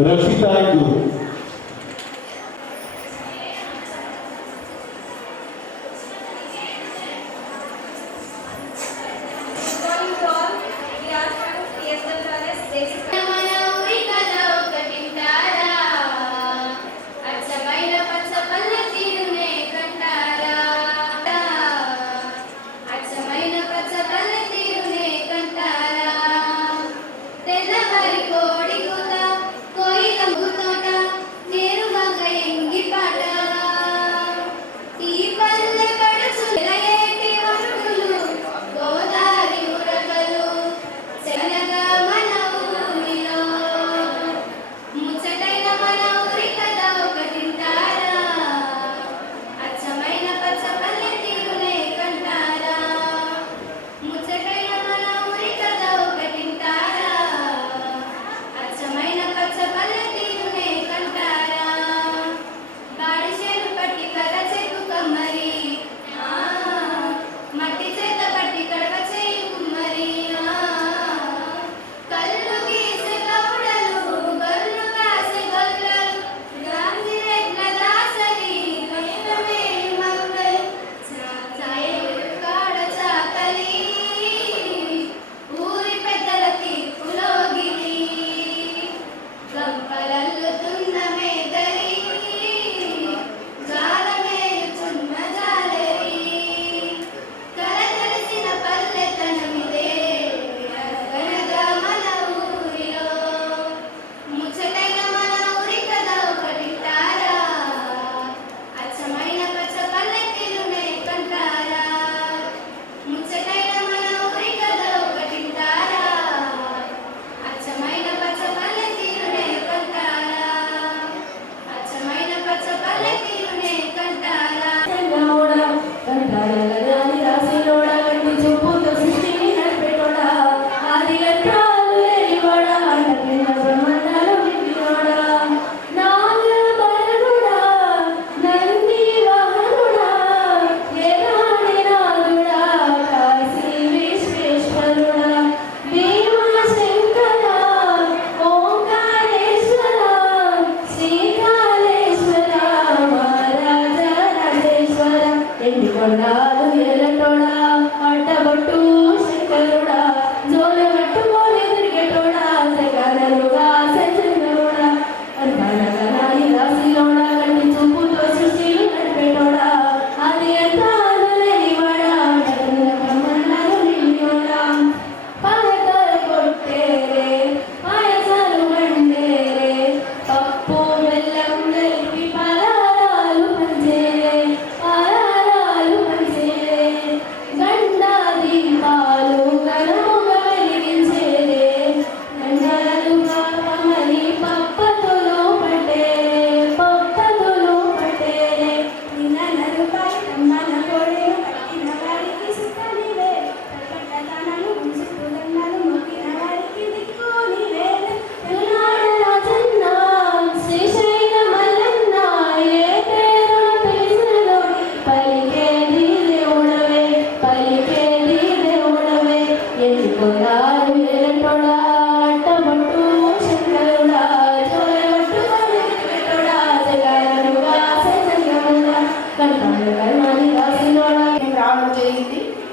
రక్షిత గురు.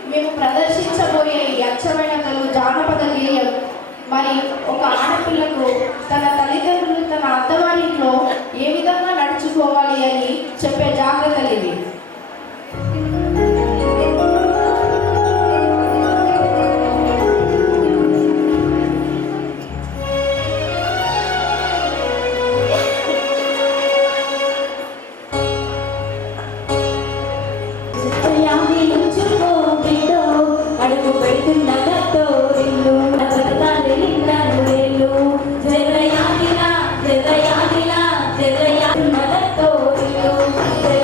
మేము ప్రదర్శించబోయే ఈ అచ్చమైన కలు జానపద గేయం మరి ఒక ఆడపిల్లకు తన తల్లిదండ్రులు తన అత్తవారింట్లో ఏ విధంగా నడుచుకోవాలి అని చెప్పే జాగ్రత్తలు ఇవి. జయ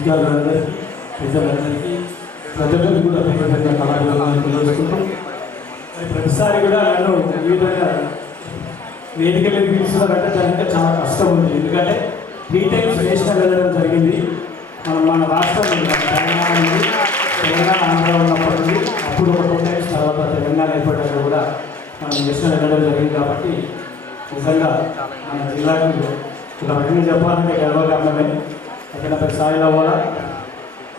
అధికారులందరికీ ప్రజలందరికీ ప్రజలకు కూడా పెద్ద కళాకారులను తెలియజేసుకుంటూ ప్రతిసారి కూడా నన్ను ఈ విధంగా వేదిక మీద పిలుస్తున్నారంటే దానికి చాలా కష్టం ఉంది. ఎందుకంటే 3 times నేషనల్ వెళ్ళడం జరిగింది. మన రాష్ట్రం తెలంగాణ ఆంధ్ర ఉన్నప్పటికీ అప్పుడు ఒక 2 times తర్వాత తెలంగాణ ఏర్పడ్డాక కూడా మనం నేషనల్ వెళ్ళడం జరిగింది. కాబట్టి నిజంగా మన జిల్లాకు ఒక రకంగా చెప్పాలంటే గర్వకారణమే. అక్కడ ప్రతిసారిలో కూడా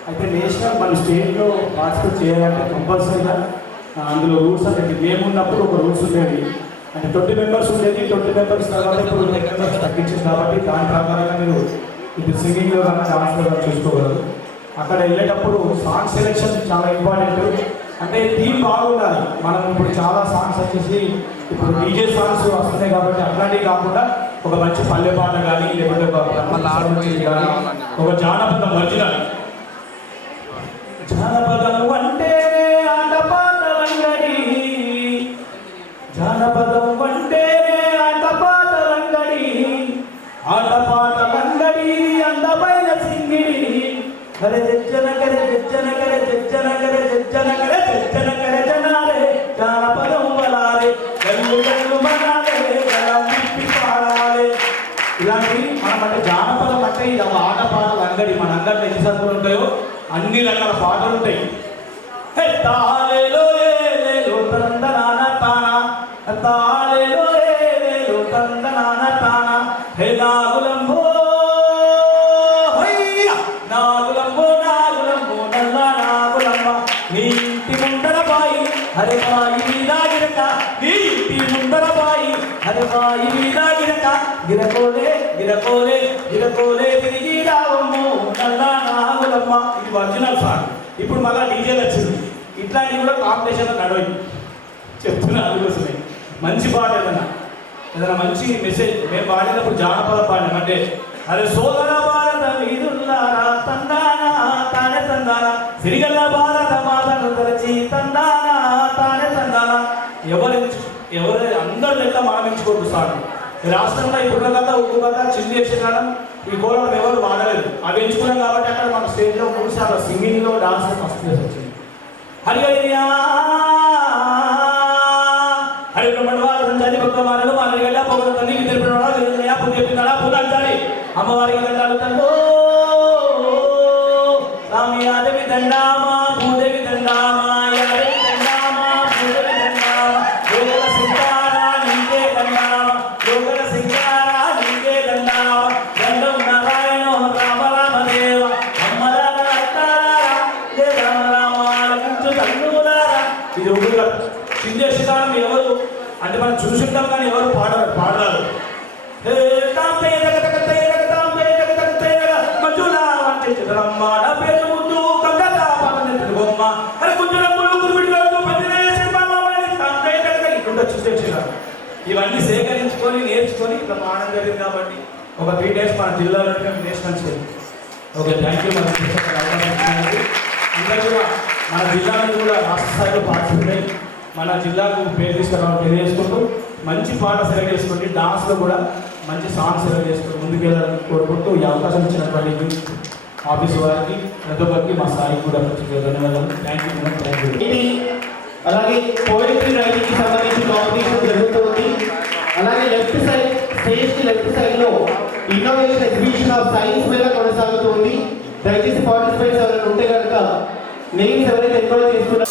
అయితే నేషనల్ మన స్టేట్లో పార్టిసిపేట్ చేయాలంటే కంపల్సరీగా అందులో రూల్స్ అంటే గేమ్ ఉన్నప్పుడు ఒక రూల్స్ ఉండేవి. అంటే 20 members ఉండేది. 20 members తర్వాత ఇప్పుడు 10 members తగ్గించింది. కాబట్టి దాని ప్రకారంగా మీరు ఇది సింగింగ్లో కానీ డాన్స్లో కానీ చూసుకోగలరు. అక్కడ వెళ్ళేటప్పుడు సాంగ్ సెలెక్షన్ చాలా ఇంపార్టెంట్. అంటే థీమ్ బాగుండాలి. మనం ఇప్పుడు చాలా సాంగ్స్ వచ్చేసి ఇప్పుడు డీజే సాంగ్స్ వస్తున్నాయి కాబట్టి అట్లాంటివి కాకుండా ఒక మంచి పల్లె పాట కానీ లేకపోతే ఒక జానపదం ఒరిజినల్ జానపదం అంటే ఆటపాటలంగడి జానపదం అంటే ఆటపాటలంగడి ఆటపాటలంగడి అందమైన సింగిడి కరే జజ్జన కరే జజ్జన కరే జజ్జన కరే జజ్జన కరే జజ్జన కరే జనాలే జానపదం వలాలే గల్లు గల్లు మనాలే గలం విప్పి పాడాలే. ఇలాంటి మనం అంటే జానపదం అంటే ఇది ఒక ఆటపాటల అంగడి. మన అంగడిలో ఎన్ని సందులు ఉంటాయో అన్ని రకాల పాటలు ఉంటాయి. తాళేలో ఏలేలో తందనాన తానా తాళేలో ఏలేలో తందనాన తానా హే నాగులంబో నాగులంబో నాగులంబో నల్ల నాగులంబ నీ ఇంటి ముందర బాయి హరే బాయి మీద గిరక నీ ఇంటి ముందర బాయి హరే బాయి మీద గిరక గిరకోలే గిరకోలే గిరకోలే తిరిగి రావమ్ము నల్ల నాగులమ్మ. ఇది ఒరిజినల్ సాంగ్. ఇప్పుడు మళ్ళీ డీజేలు వచ్చింది. ఇట్లాంటివి కూడా కాంపిటీషన్లో నడవండి చెప్తున్నా. అందుకోసమే మంచి పాట ఏదైనా మంచి మెసేజ్ మేము పాడినప్పుడు జానపద పాడినాం అంటే అరే సోదర భారత వీరుల్లారా తందానా తానే తందానా సిరిగల్ల భారత మాతను తరచి తందానా తానే తందానా. ఎవరు అందరు లెక్క మనం ఎంచుకోవద్దు సార్. రాష్ట్రంలో ఇప్పుడు కదా ఉప్పు కదా చిల్లి యక్షగానం ఈ గోళం ఎవరు వాడలేదు. అవి ఎంచుకున్నాం కాబట్టి అక్కడ మన స్టేజ్లో 3 సార్లు సింగింగ్లో డాన్స్ ఫస్ట్ ప్లేస్ వచ్చింది. హరియా హరి బ్రహ్మణవాదం జాతి భక్తమానలు మాదిరిగడ్డ పౌరుల తల్లి విద్య పుణ్యపిన్నాడా పూలంటాలి అమ్మవారికి దండాలు తండో రామి యాదవి దండామా భూదేవి దండామా యాదవి దండామా భూదేవి దండామా యోగల సింగారా నీకే దండామా యోగల సింగారా నీకే దండామా దండం నారాయణ రామ రామదేవ అమ్మరామ జయ రామ రామాల కూర్చు తండ్రులారా. ఇది ఊరుగా చిందేశికాలం ఎవరు అంటే మనం చూసుంటాం కానీ ఎవరు పాడరాదు. ఇవన్నీ సేకరించుకొని నేర్చుకొని ఇట్లా పాడడం జరిగింది. కాబట్టి ఒక 3 days మన జిల్లాలో national stage. Okay, thank you. అందరూ కూడా మన జిల్లాలో కూడా రాష్ట్ర స్థాయిలో పార్టిసిపేట్ మన జిల్లాకు పేరు తీసుకురావడం తెలియజేసుకుంటూ మంచి పాట సెలెక్ట్ చేసుకోండి. డాన్స్లో కూడా మంచి సాంగ్ సెలెక్ట్ చేసుకుని ముందుకెళ్ళాలని కోరుకుంటూ ఈ అవకాశం ఇచ్చినటువంటి ఆఫీస్ వారికి ప్రతి ఒక్కరికి మా స్థాయికి కూడా ధన్యవాదాలు. Thank you. Thank you. అలాగే పోయిటరీ రైటింగ్కి సంబంధించి కాంపిటీషన్ జరుగుతుంది. అలాగే లెఫ్ట్ సైడ్ స్టేజ్కి లెఫ్ట్ సైడ్లో ఇన్నోవేషన్ ఎగ్జిబిషన్ ఆఫ్ సైన్స్ మీద కొనసాగుతుంది. దయచేసి పార్టిసిపేట్స్ ఎవరైనా ఉంటే కనుక నేమ్స్ ఎవరైతే ఎన్రోల్ చేసుకున్నారు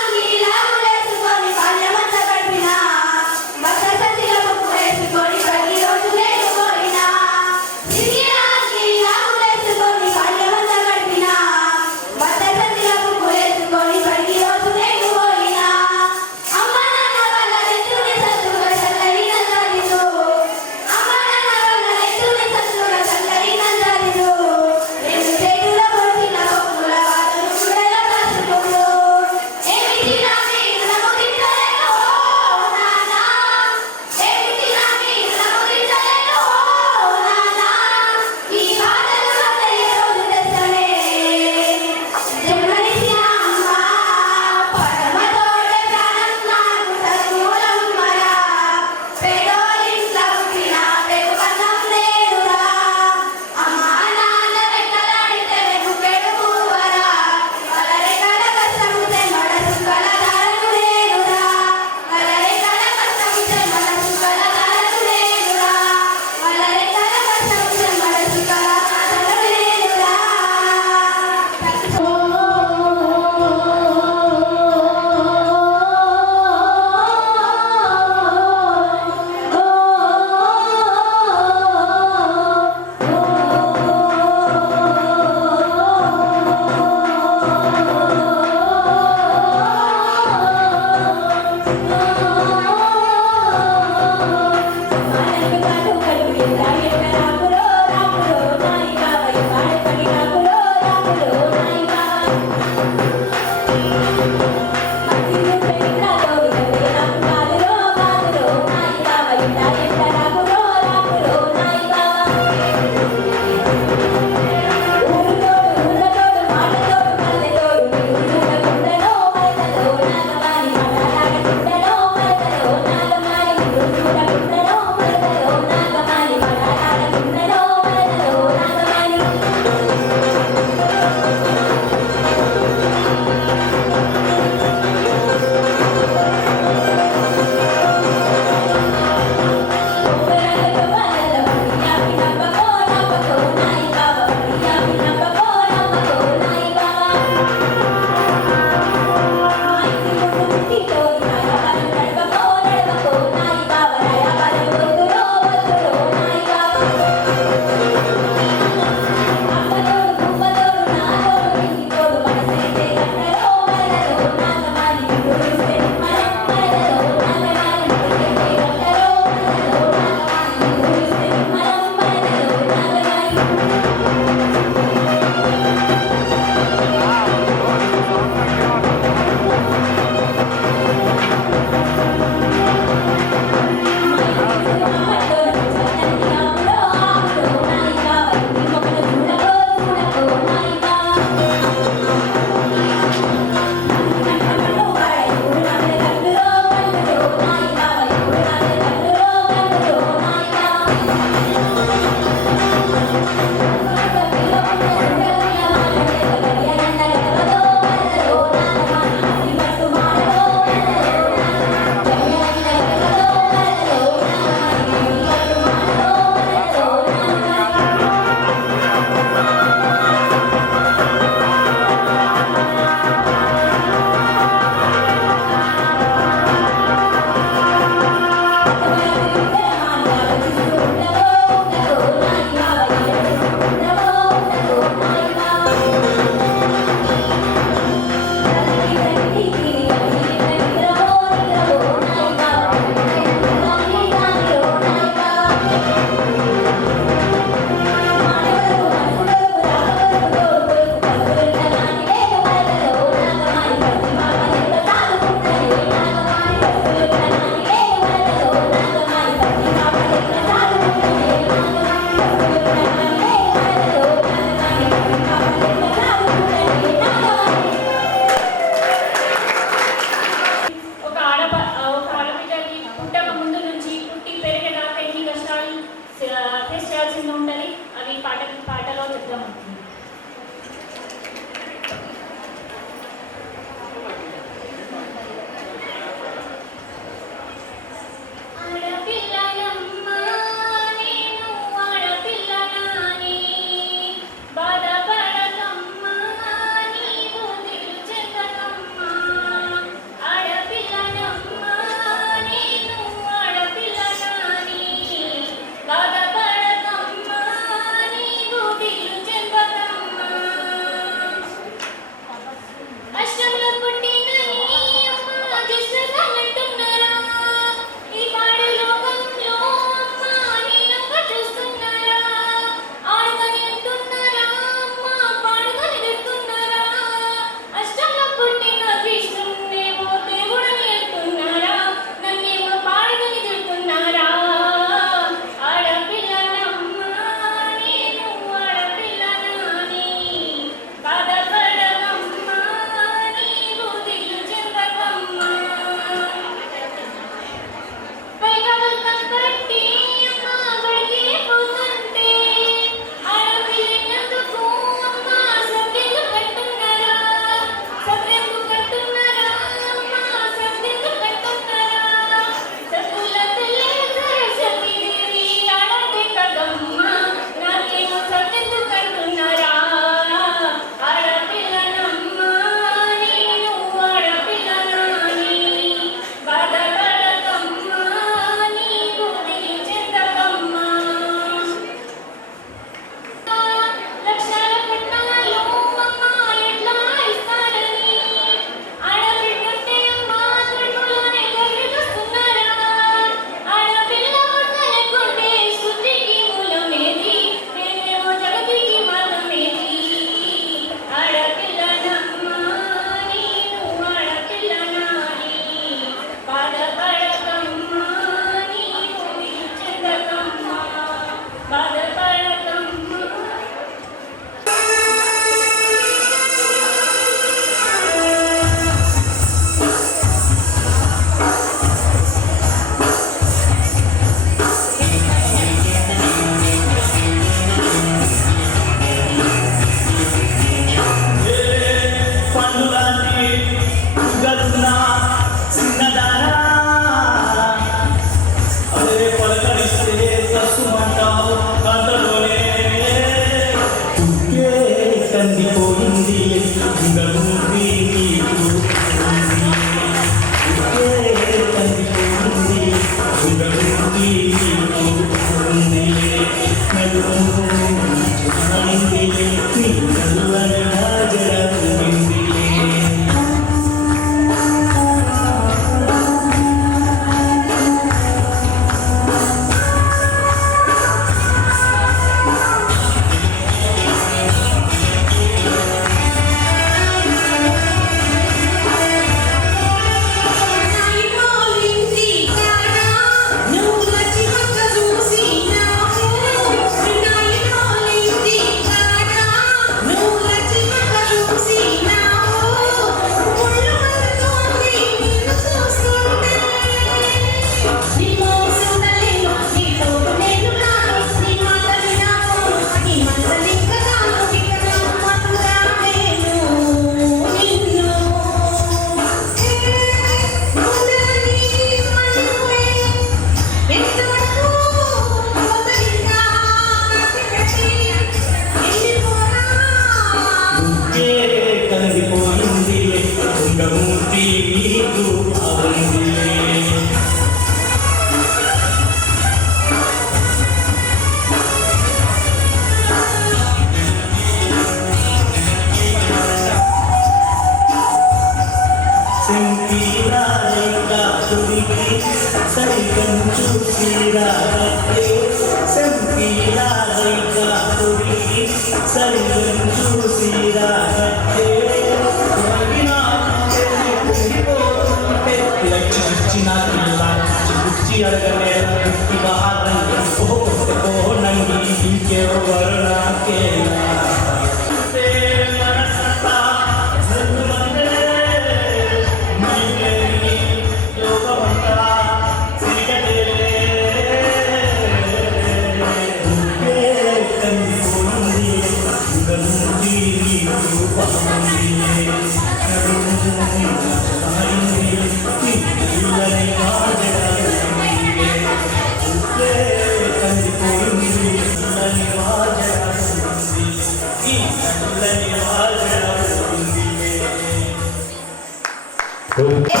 Thank you.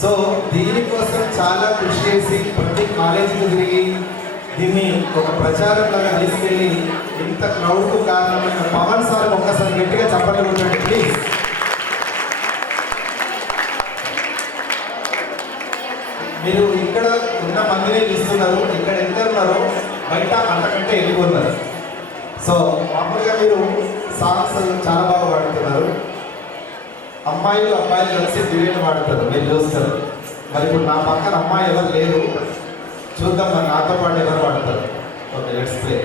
సో దీనికోసం చాలా కృషి చేసి ప్రతి కాలేజీకి తిరిగి దీన్ని ఒక ప్రచారంలాగా తీసుకెళ్ళి ఇంత క్రౌడ్కు కారణమైన పవన్ సార్ ఒక్కసారి గట్టిగా చెప్పండి ఉండండి ప్లీజ్. మీరు ఇక్కడ ఉన్న మందిని చూస్తున్నారు, ఇక్కడ ఎంత ఉన్నారో బయట అంతకంటే వెళ్ళిపోతున్నారు. సో మామూలుగా మీరు సాంగ్స్ చాలా బాగా పాడుతున్నారు, అమ్మాయిలు అబ్బాయిలు కలిసి డ్యూయట్ పాడుతారు, మీరు చూస్తారు. మరి ఇప్పుడు నా పక్కన అమ్మాయి ఎవరు లేరు, చూద్దాం మరి నాతో పాటు ఎవరు పాడతారు. Okay, let's play.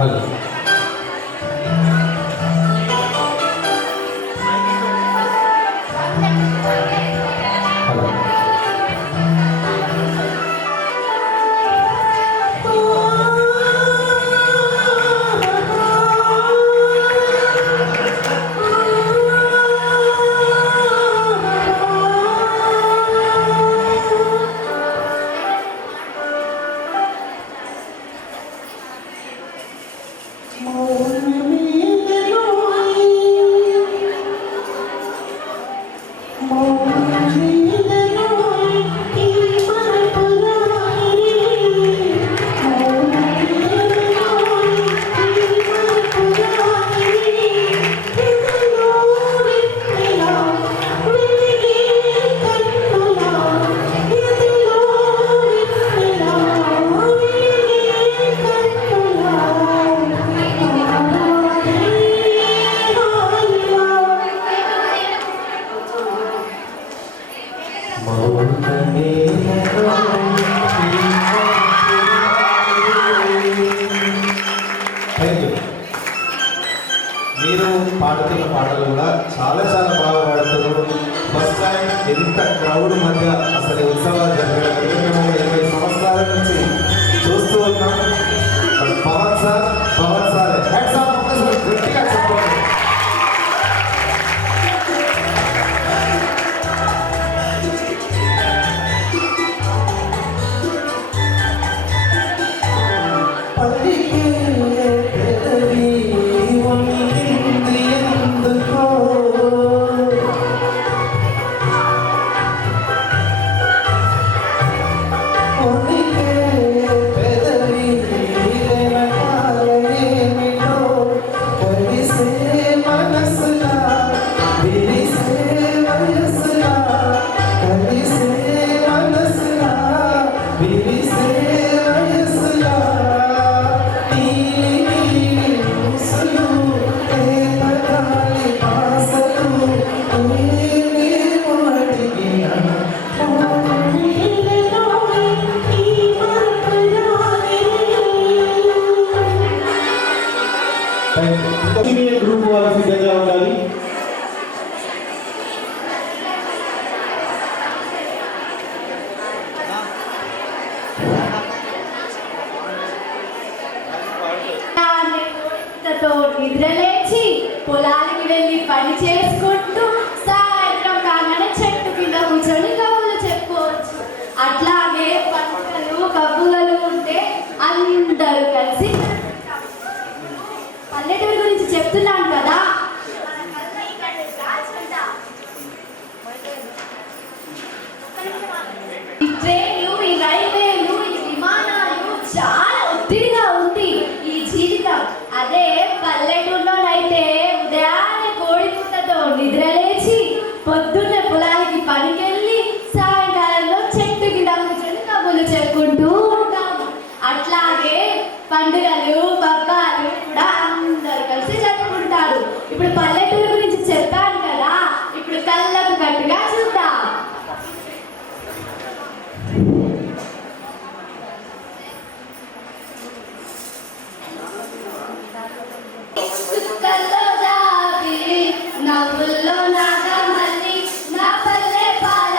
Hello hello మీరు పాడుతున్న పాటలు కూడా చాలా చాలా బాగా పాడుతున్నారు. ఫస్ట్ టైం ఎంత క్రౌడ్ మధ్య అసలు ఉత్సవాలు జరగడం మేము 20 సంవత్సరాల నుంచి చూస్తూ ఉన్నాం. పవన్ సార్ హ్యాట్స్ ఆఫ్, ఒక్కసారి గట్టిగా చెప్పండి. గ్రూప్ వాళ్ళు సిద్ధంగా ఉండాలి. నిద్రలేచి పొలానికి వెళ్ళి పని చేసుకుంటూ సాయంత్రం కాగానే చెట్టు కింద కూర్చొని కబుర్లు చెప్పుకోవచ్చు. అట్లాగే పంటలు కబుర్లు ఉంటే అందరూ కలిసి పల్లెటూరు గురించి చెప్తున్నాను కదా. ఈ ట్రైన్లు, ఈ రైల్వేలు, ఈ విమానాలు చాలా ఒత్తిడిగా ఉంది ఈ జీవితం. అదే పల్లెటూరులోనైతే ఉదయాన్నే కోడిపుట్టతో నిద్రలేచి పొద్దున్నే పొలానికి పనికెళ్ళి సాయంకాలంలో చెట్టు కింద కూర్చొని కబుర్లు చెప్పుకుంటూ ఉంటాము. అట్లాగే పండుగలు పబ్బాలు కూడా అందరూ కలిసి జరుపుకుంటారు. ఇప్పుడు పల్లెటూరు గురించి చెప్పాను కదా, ఇప్పుడు కళ్ళకు కట్టుగా చూద్దాం. నవ్వుల్లో నాగమల్లి నా పల్లె పాల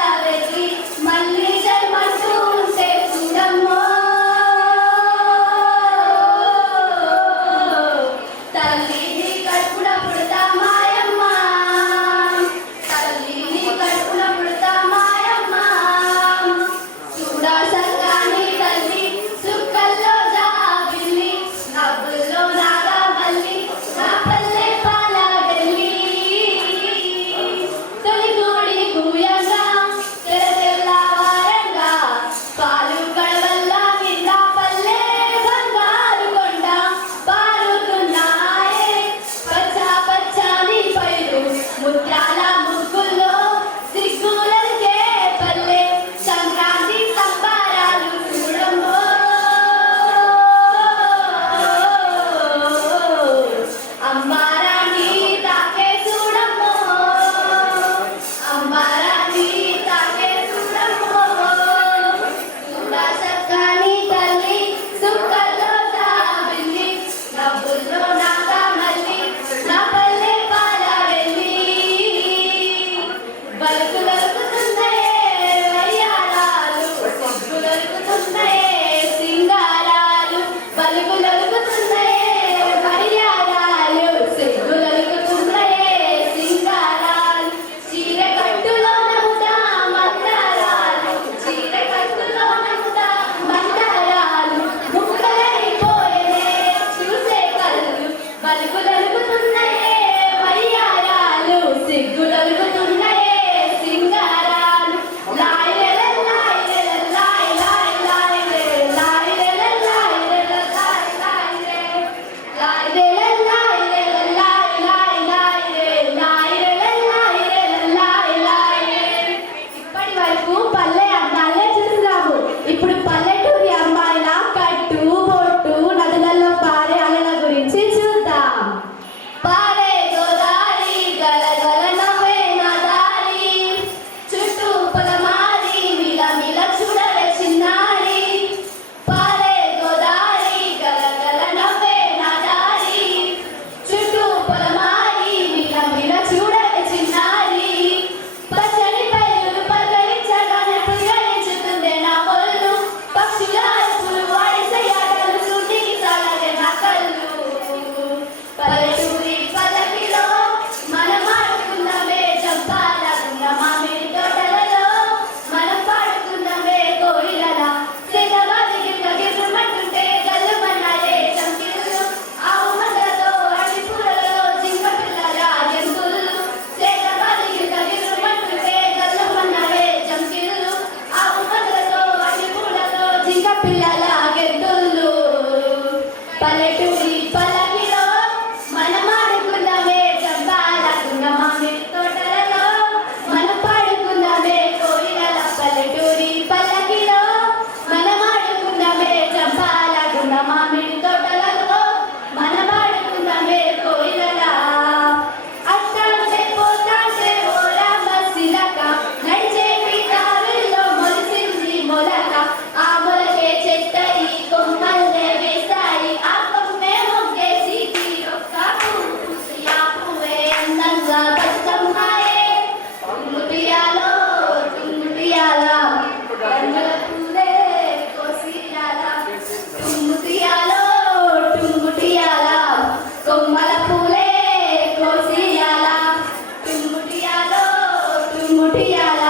తుమ్ముటియాల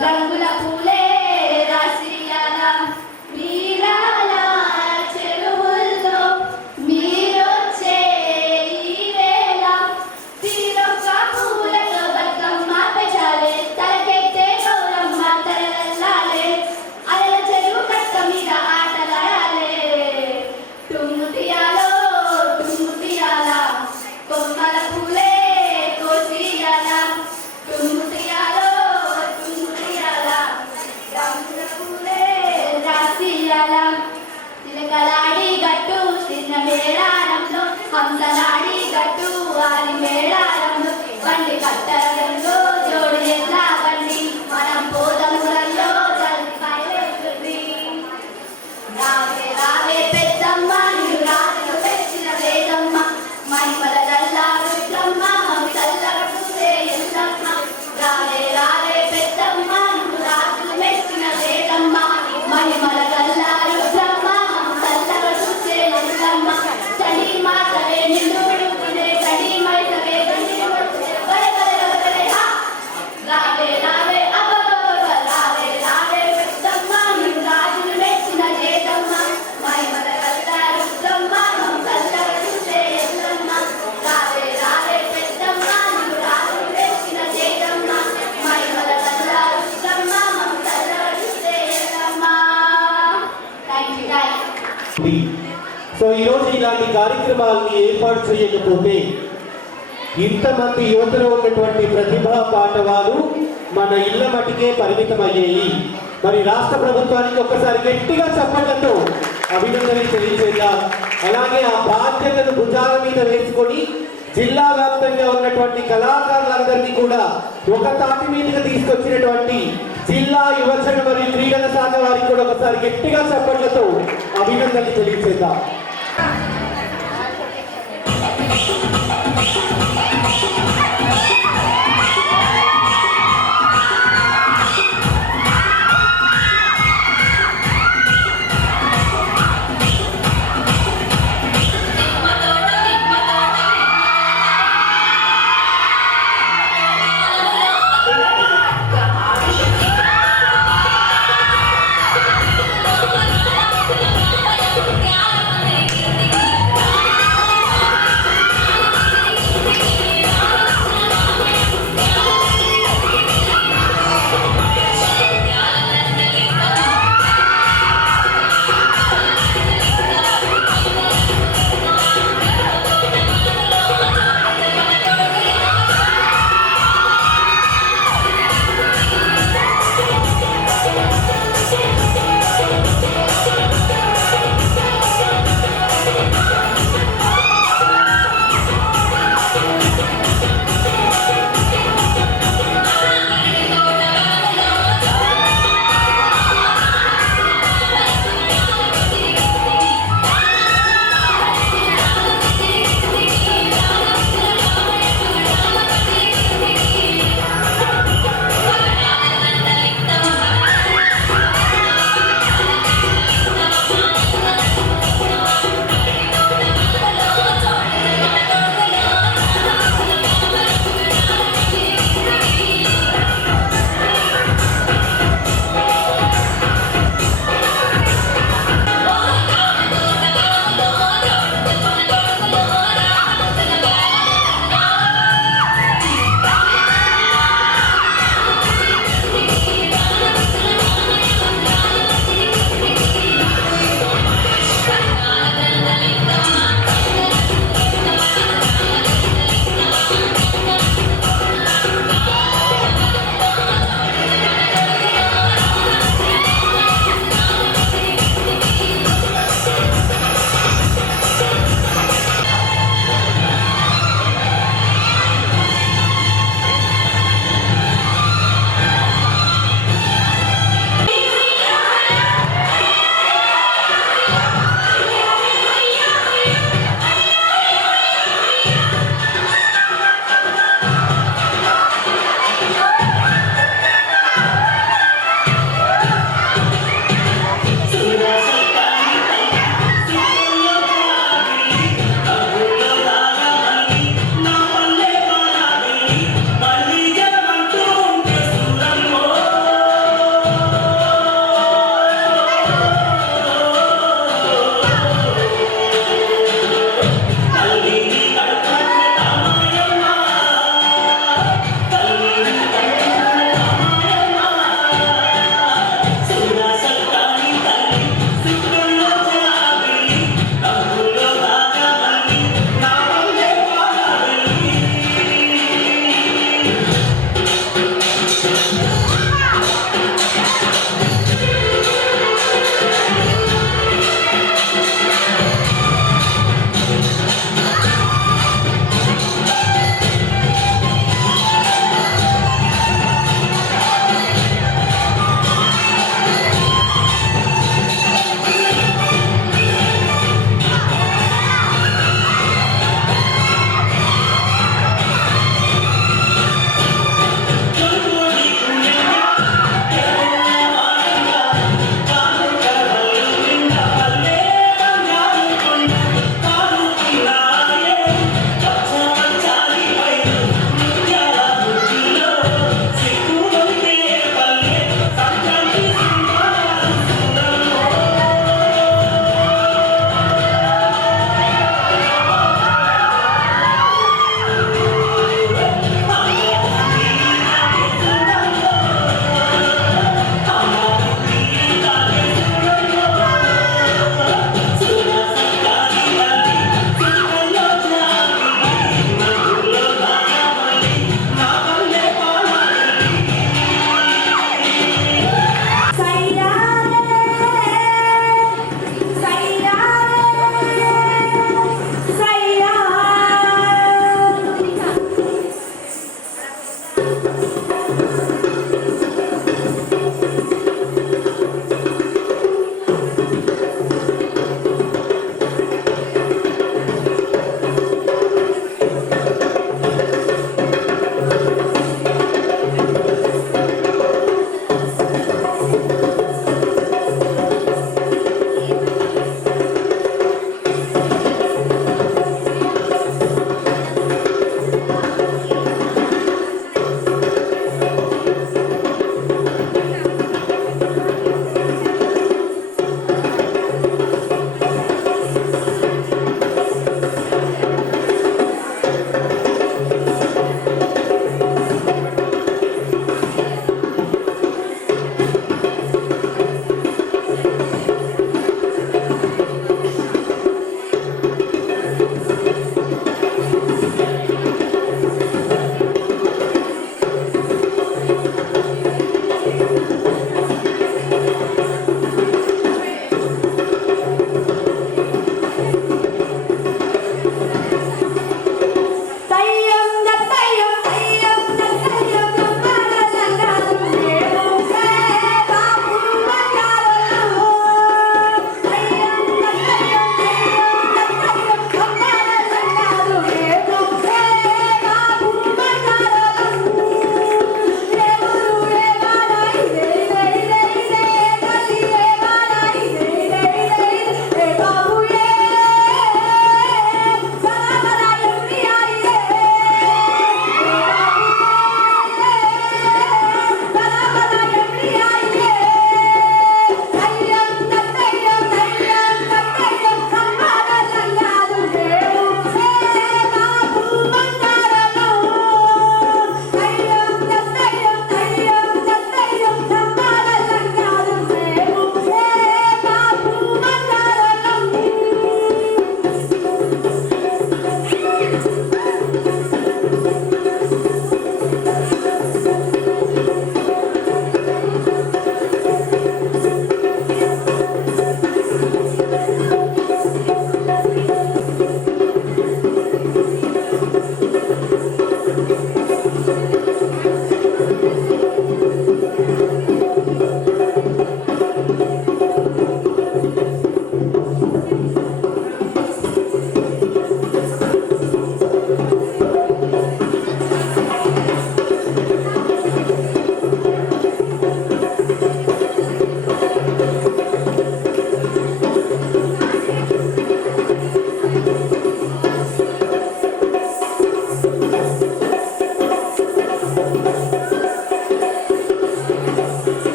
రంగుల పూలే రాసియాల మీరాల చెరువుల్లో మీరొచ్చే ఈ వేళ తీరొక్క పూలతో బతుకమ్మ పెచాలే తలకెత్తే గౌరమ్మ తలలల్లాలే అలల చెరువు కట్ట మీద ఆటలాడాలే తుమ్ముటియాలో తుమ్ముటియాల కొమ్మల పూలే కోసియాల తుమ్ముటియాలో తుమ్ముటియాల రంగుల పూలే రాసియాల తిలకలాడి గట్టు చిన్న మేళారంలో హంసలాడి గట్టు వారి మేళారంలో బండి కట్టడంలో జోడు ఎట్లా బండి మనం పోదములలో చల్లి బయలుతుంది రావే రావే పెద్దమ్మ నిన్ను రాజులు పెంచిన వేదమ్మ మహిమల గల్లా రుద్రమ్మ మమతల్లగా చూసే ఎల్లమ్మ రావే రావే పెద్దమ్మ నిన్ను రాజులు మెచ్చిన వేదమ్మ మహిమల గల్లా రుద్రమ్మ మమతల్లగా చూసే ఎల్లమ్మ చడి మాటలే నిన్ను విడుకునే చడి మైసలే గండి కొట్టుకునే బలే బలే బలే హా రావే రావే అబ్బబ్బబ్బ రావే రావే పెద్దమ్మ నిన్ను రాజులు మెచ్చిన వేదమ్మ మహిమల గల్లా రుద్రమ్మ మమతల్లగా చూసే ఎల్లమ్మ రావే రావే పెద్దమ్మ నిన్ను రాజులు మెచ్చిన వేదమ్మ మహిమల గల్లా రుద్రమ్మ మమతల్లగా చూసే ఎల్లమ్మ. Thank you. సో ఈరోజు ఇలాంటి కార్యక్రమాలని ఏర్పాటు చేయకపోతే ఇంతమంది యువతలో ఉన్నటువంటి ప్రతిభా పాఠవాలు మన ఇళ్ల మటుకే పరిమితమయ్యాయి. మరి రాష్ట్ర ప్రభుత్వానికి ఒక్కసారి గట్టిగా చప్పట్లతో అభినందనలు తెలియజేద్దాం. అలాగే ఆ బాధ్యతను భుజాల మీద వేసుకొని జిల్లా వ్యాప్తంగా ఉన్నటువంటి కళాకారులందరినీ కూడా ఒక తాటి మీదకి తీసుకొచ్చినటువంటి జిల్లా యువజన మరియు క్రీడల శాఖ వారికి కూడా ఒకసారి గట్టిగా చప్పట్లతో అభినందనలు తెలియజేద్దాం. Yeah.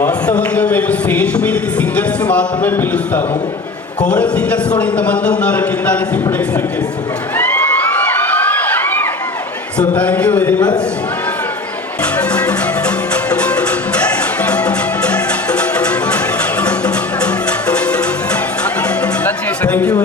వాస్తవంగా మేము స్టేజ్ మీదకి సింగర్స్ మాత్రమే పిలుస్తాము. కోరస్ సింగర్స్ కూడా ఇంతమంది ఉన్నారు కింద అనేసి ఇప్పుడు ఎక్స్పెక్ట్ చేస్తున్నాం. So thank you very much. Thank you.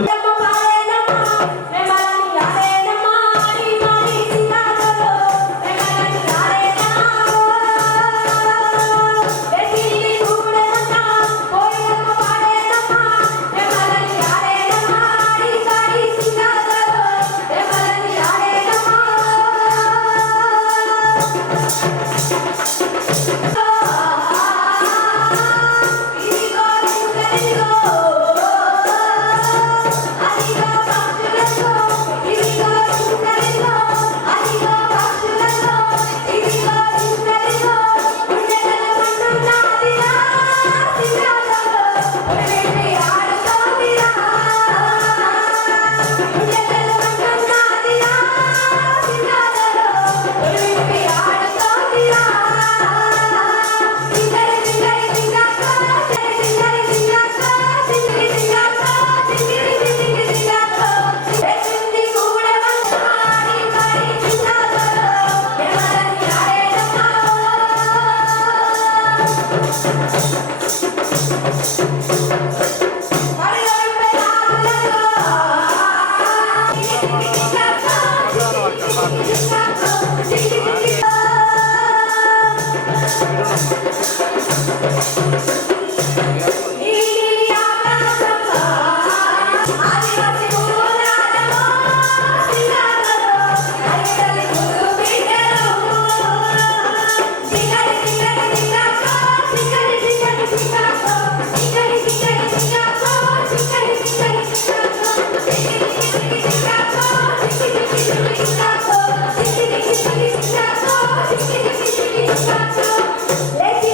Let's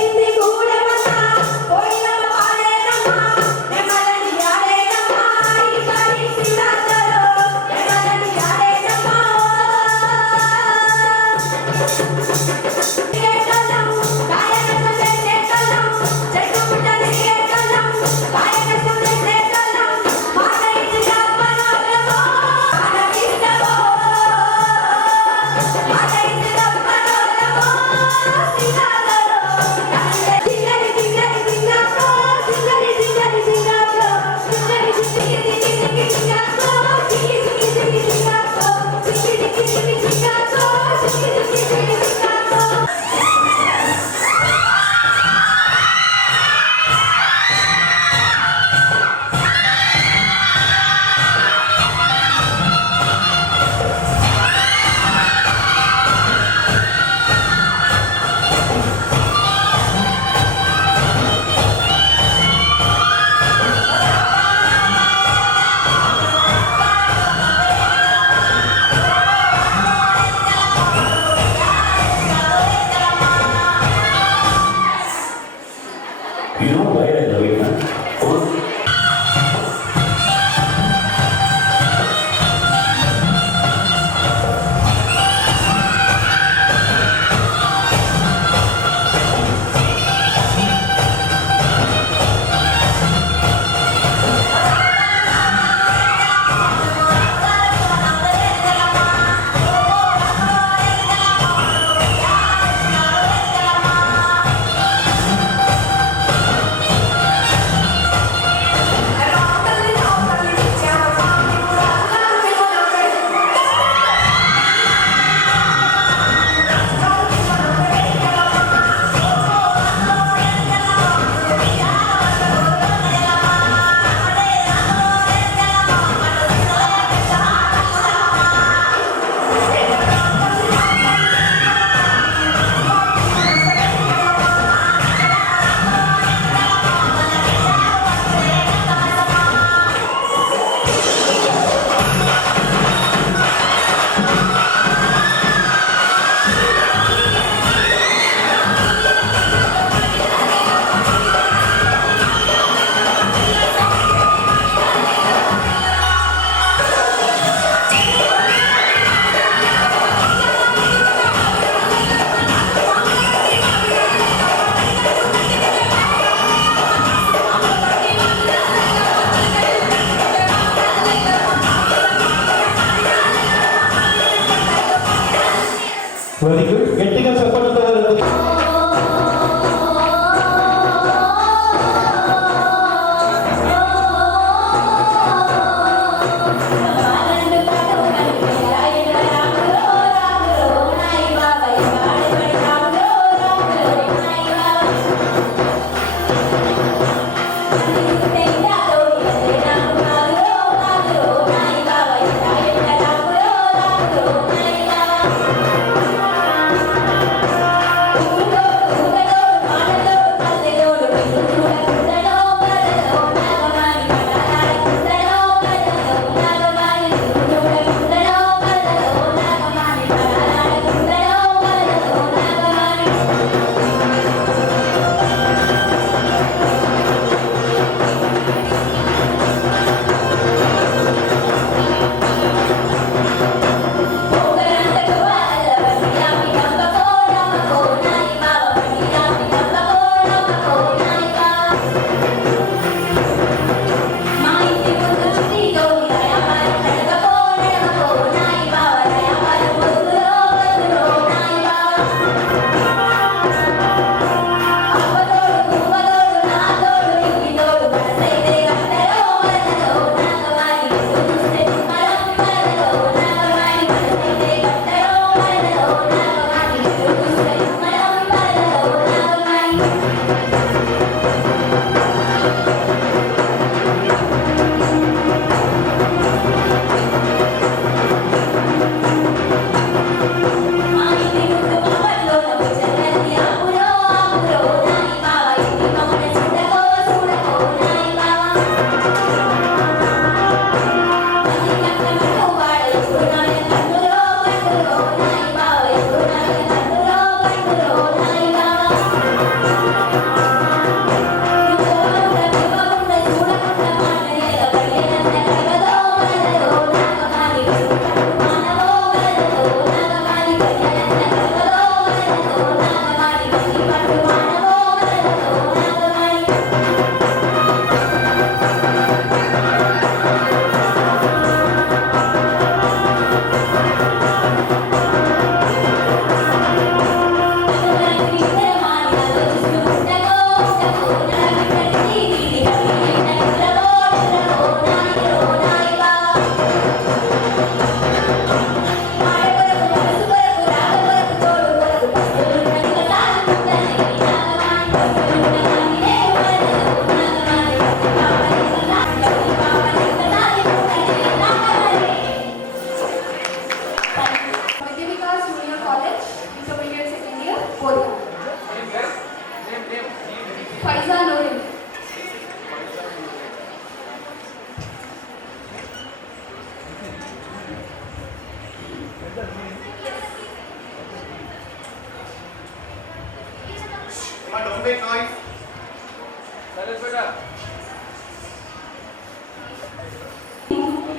Don't make noise.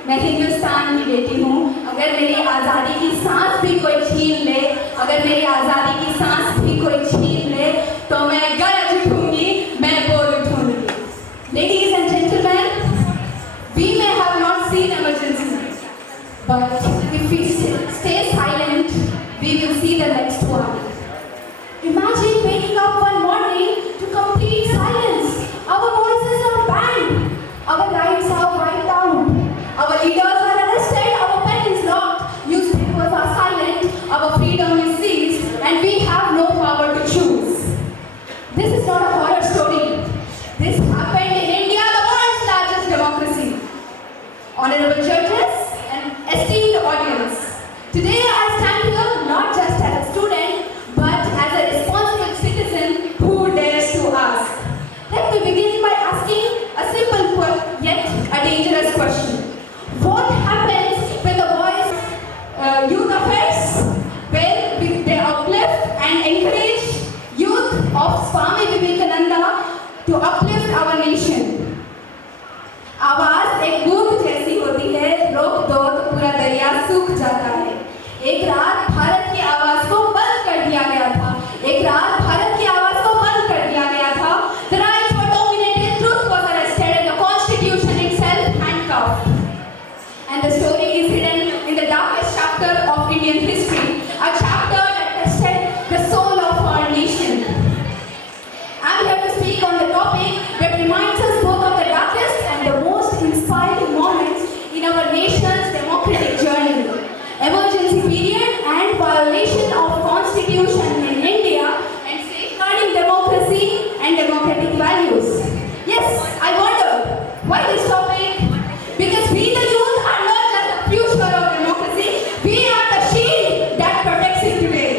मैं हिंदुस्तान की बेटी हूँ। अगर मेरी आज़ादी की सांस भी कोई छीन ले, अगर मेरी आज़ादी की सांस भी कोई छीन ले, तो मैं गरज उठूंगी, मैं बोल उठूंगी। Ladies and gentlemen, we may have not seen emergency, but if we stay silent, we will see the next one. Imagine waking up one morning to complete silence. Our voices are banned. Our rights are wiped out. Our leaders are arrested. Our pen is locked. Newspapers are silent. Our freedom is seized. And we have no power to choose. This is not a horror story. This happened in India, the world's largest democracy. Honorable judges and esteemed audience, today I stand here not just as a student, but as a responsible citizen who dares to ask. Let me begin by asking a simple yet a dangerous question. What happens when the boys youth affairs, when they uplift and encourage youth of Swami Vivekananda to uplift our nation? आवाज एक बूंद जैसी होती है, रोक दो तो पूरा दरिया सूख जाता है। एक रात भारत की आवाज को बंद कर दिया गया था। एक रात भारत की आवाज को बंद कर दिया गया था। The rights were dominated, truth was arrested, and the constitution itself handcuffed. And the story is hidden in the darkest chapter of Indian history, a chapter that tested the soul of our nation. I'm here to speak on the topic that reminds us both of the darkest and the most inspiring moments in our nation's democratic journey. Emergency period and violation of constitution in India and safeguarding democracy and democratic values. Yes, I wonder why this topic? Because we the youth are not just the future of democracy, we are the shield that protects it today.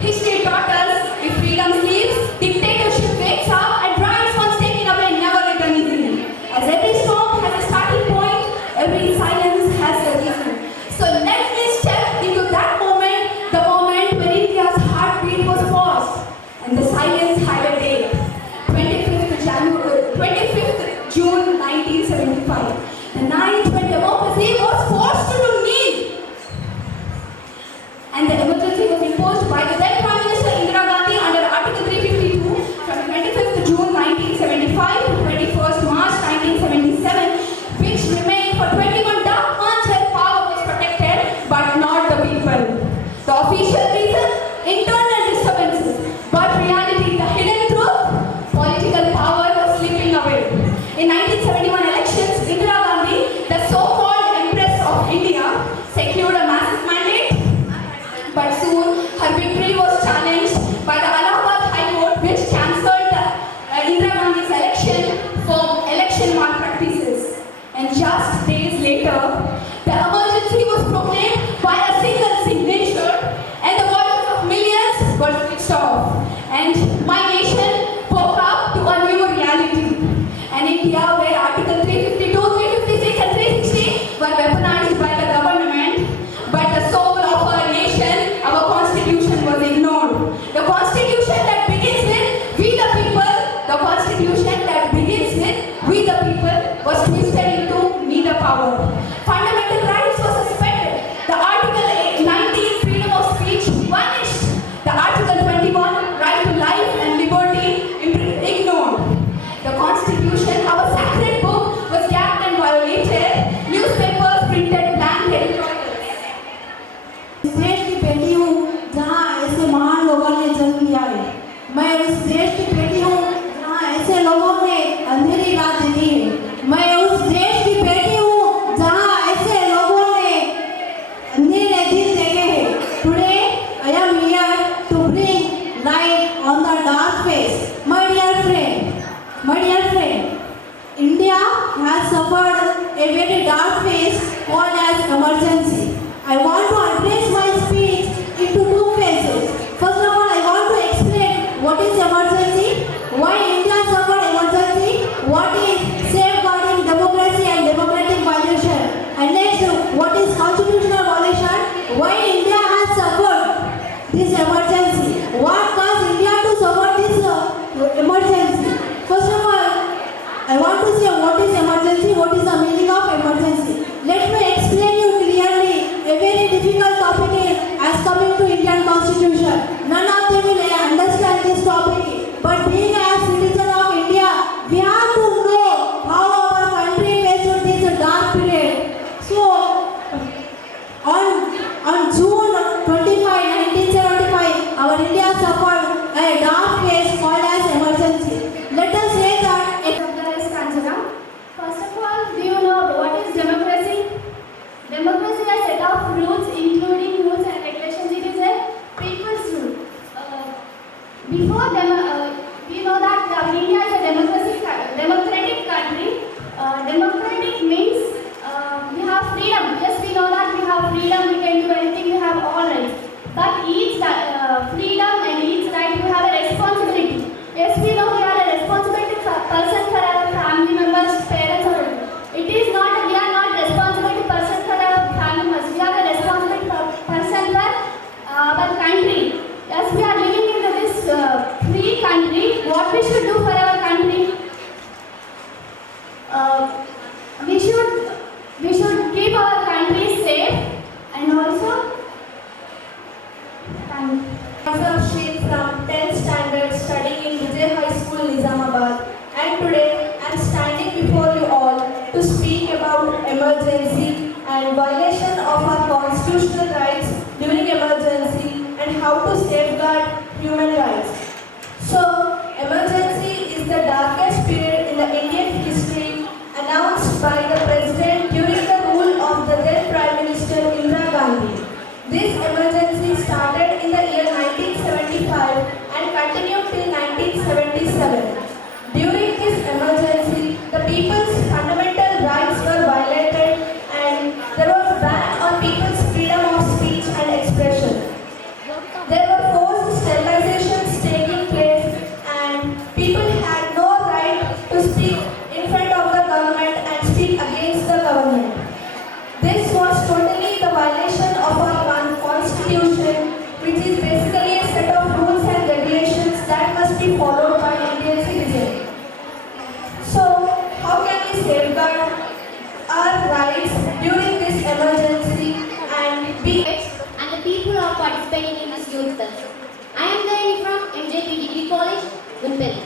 History taught us if freedom sleeps, dictatorship wakes up, and rights once taken away never return easily. As every storm has a starting point, every silence has a reason. So let me step into that moment, the moment when India's heartbeat was paused and the silence had a date. 25th June 1975. The night when democracy was forced to kneel. And the emergency was imposed by the then Prime Minister Indira Gandhi under Article 352 from 25th June 1975 to 21st March 1977, which remained for 21 dark months where power was protected but not the people. The official reason? Internal disturbances. But reality, the hidden truth? Political power was slipping away. In 1971 elections, Indira Gandhi, the so-called Empress of India, secured a massive mandate. But soon, her victory was challenged by the Allahabad High Court, which cancelled Indira Gandhi's election for election malpractices. And just days later, the emergency was proclaimed by a single signature, and the voices of millions were switched off. And my nation woke up to a new reality. An India where Article 352, 356, and 360 were weaponized by the government, but the soul of our nation, our constitution, was ignored. The constitution that begins देश की बेटी हूँ जहाँ ऐसे लोगों ने अंधेरी रात दी है। मैं उस देश की बेटी हूँ जहाँ ऐसे लोगों ने अंधेरे दिन देखे हैं। Today I am here to bring light on the dark face. My dear friend, India has suffered a very dark phase called as emergency. I want to address my speech into two phases. First of all, I want to explain what is emergency, why India suffered emergency, what is safeguarding democracy and democratic violation, and next, what is constitutional violation, why India has suffered this emergency, what caused India to suffer this emergency. First of all, I want to say what is emergency, what is the meaning of emergency. Let me explain you clearly. A very difficult topic is as coming to Indian Constitution. None of them will understand this topic. But being a citizen of India, we have to know how our country faced this dark period. So, on June 25, 1975, our India suffered a dark phase called as emergency. Let us say that First of all, do you know what is democracy? Democracy is a set of rules, including rules and regulations. It is a people's rule. We know that India is a democratic country. Democratic means we have freedom. Yes, we know that we have freedom. We can do anything. We have all rights. But each freedom and each right, we have a responsibility. Yes, we know we are a responsibility person for our family members, parents, or it is not. We are not responsibility person for our family members. We are a responsibility person for our country. Yes, we are living in this free country. What we should do for our country? We should keep our country safe and also. Myself Sheet from 10th standard studying in Vijay High School, Nizamabad, and today I am standing before you all to speak about emergency and violation of our constitutional rights during emergency and how to safeguard human rights. So, emergency is the darkest period in the Indian history announced by the President during the rule of the then Prime Minister Indira Gandhi. This emergency started in the year 1975 and continued till 1977. During this emergency, the people's fundamental rights were violated and there was a ban on people's freedom of speech and expression. There were forced sterilizations taking place and people had no right to speak in front of the government and speak against the government. This was totally the violation of our constitution, which is basically a set of rules and regulations that must be followed by Indian citizens. So, how can we safeguard our rights during this emergency and be And the people are participating in this youth festival. I am Dayani from MJP Degree College, Gunpelli.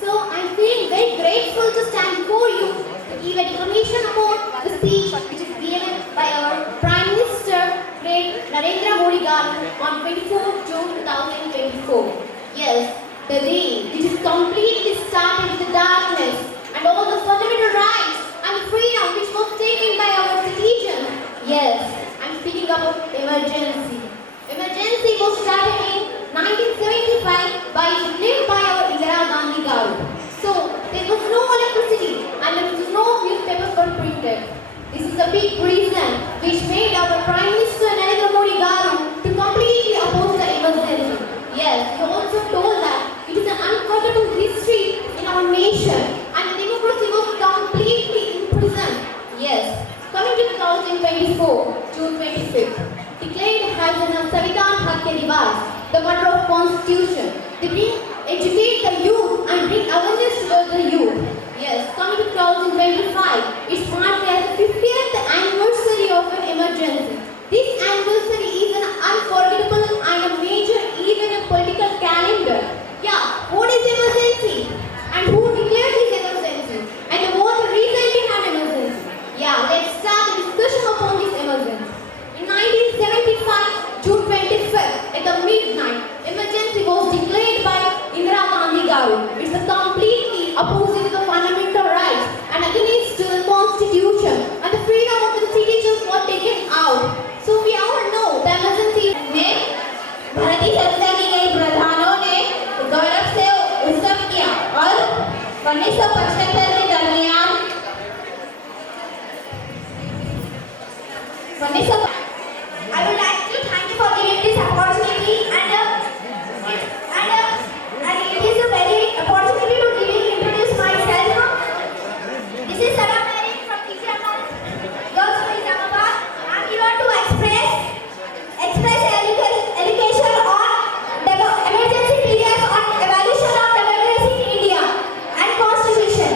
So I feel very grateful to stand before you to give a declaration about the speech which is given by our Prime Minister, great Narendra Modi Garu, on 24 June 2024. Yes, the day which is completely started with the darkness and all the fundamental rights and freedom which was taken by our citizens. Yes, I'm speaking about emergency. Emergency was started in 1975 by our Indira Gandhi Garu. So there was no electricity and there was no newspapers were printed. This is a big reason which made our Prime Minister Narendra Modi Garu to completely oppose the emergency. Yes, he also told that it is an unforgettable history in our nation and the democracy was completely imprisoned. Yes, coming to 2024, June 25th, declared as an Savidan Hakya Divas, the mother of Constitution. They educate the youth and bring awareness towards the youth. Yes, coming to 2025, it marks as the 50th anniversary of an emergency. This anniversary is an unforgettable and a major event in political calendar. Yeah, what is emergency? And who declared this emergency? And what the reason behind emergency? Yeah, let's start the discussion upon this emergency. In 1975, June 25th, at the midnight, emergency was declared by Indira Gandhi చేశారు. It's a completely opposing the fundamental rights and against the constitution and the freedom of the citizens were taken out. So we all know the emergency में भारतीय संसद की कई प्रधानों ने गौरव से उत्सव किया और 1975 के दरमियान I would like to thank you for giving this opportunity and it is a very opportunity to introduce myself. This is Sarah Mary from Islamabad, Girls from Islamabad. I am here to express education on emergency periods on evaluation of democracy in India and constitution.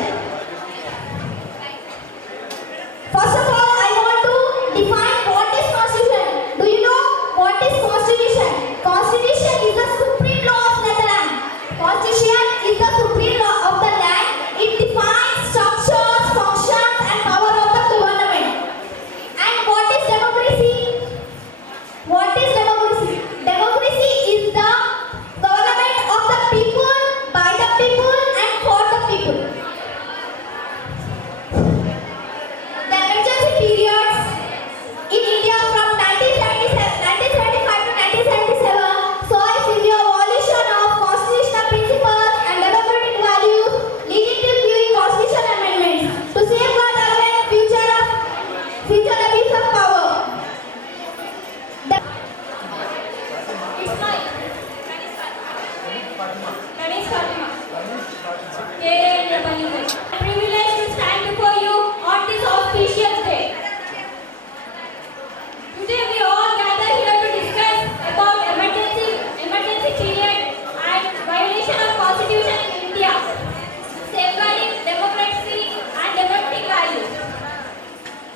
First of all, I want to define what is constitution. Do you know what is constitution? Constitution is the supreme law of Netherlands. Constitution is the supreme law of the land. It defines structures, functions and power of the government. And what is democracy? What is democracy? Democracy is the government of the people, by the people and for the people. The emergency periods in India from 1975 to 1977 saw a severe violation of constitutional principles and democratic values, leading to few constitutional amendments to safeguard against future abuse of power. It's my Ganesh Fatima. Privilege to stand before you on this auspicious day. Today we all gather here to discuss about emergency period and violation of constitution in India, safeguarding democracy and democratic values.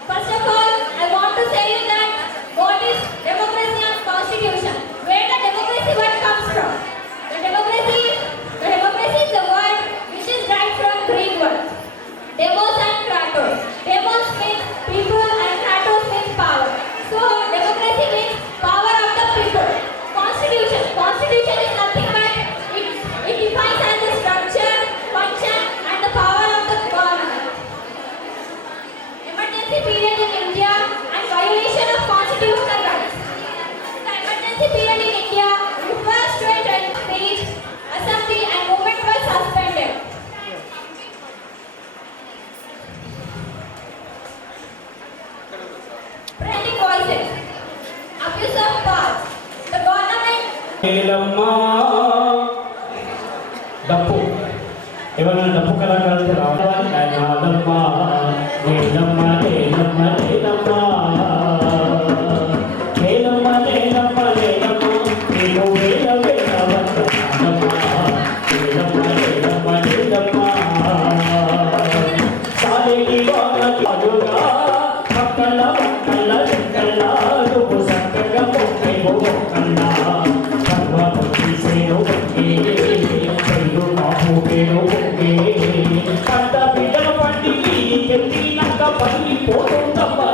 First of all, I want to say you that what is democracy and constitution? Where the democracy word comes from? The democracy is the word which is derived from Greek words demos and kratos. Demos means people and kratos means power. So democracy means power of the people. Constitution is nothing but it defines as the structure, function and the power of the government. Emergency period in India and violation of constitutional rights. The emergency period in India refers to a speech, assembly and movement was suspended. Printing voices, abuse of power. The government ఏలమ్మా డప్పు ఎవరైనా డప్పు కళాకారులు రావాలి నాదమ్మా ఏలమ్మా ఏలమ్మా ఏలమ్మా ఏలమ్మా ఏలమ్మా ఏలమ్మా నీకు వేల వేల వందనాలమ్మా ఏలమ్మా ఏలమ్మా ఏలమ్మా సాలేటి వాన కాదుగా పక్కల పక్కల చెక్కల నువ్వు చక్కగా పొక్కే మొక్కల్లా సర్వపతి సేను పొక్కే చెల్లు కాపు పేరు పొక్కే పంట బిడ్డల పండి ఎత్తినాక పల్లి పోతుందమ్మా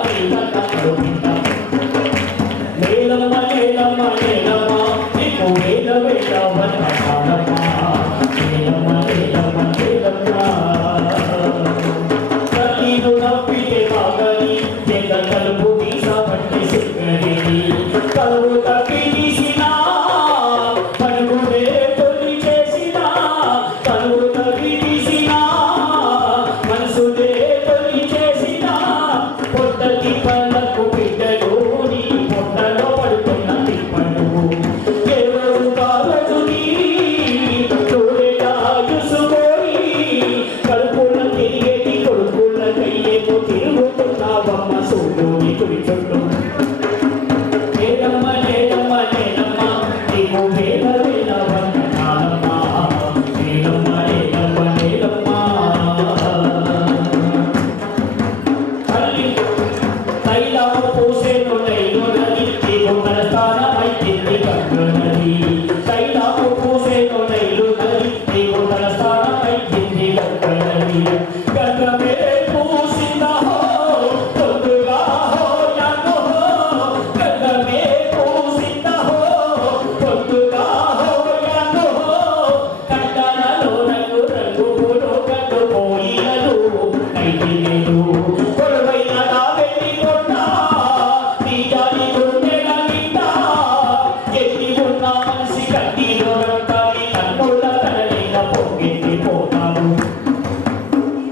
వెళ్ళిపోతాను.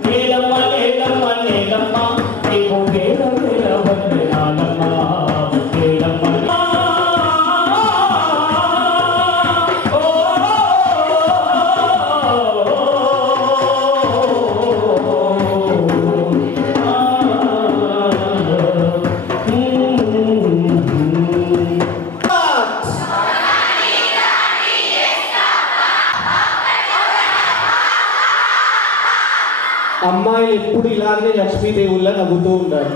నేలమ్మ నేలమ్మ నేలమ్మ నీకు వేల వేల వందనాలమ్మ. నేలమ్మ అమ్మాయిలు ఎప్పుడు ఇలాగే లక్ష్మీదేవుల్లా నవ్వుతూ ఉండాలి.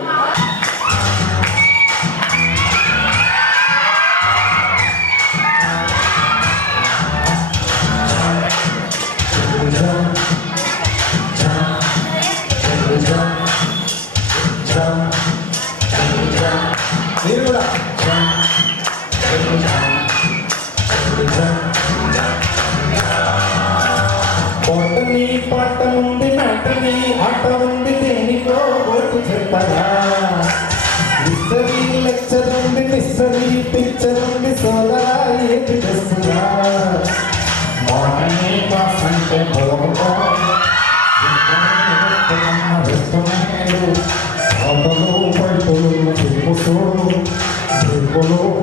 మీరు కూడా పొట్టని పట్ట ఉంది మెట్టని అట్ట ఉంది దేనికో ఓటు చెప్పరా. హిస్టరీ లెక్చర్ ఉంది హిస్టరీ పిక్చర్ ఉంది సోదరా ఏంటి చేస్తున్నా. మార్నింగ్ క్లాస్ అంటే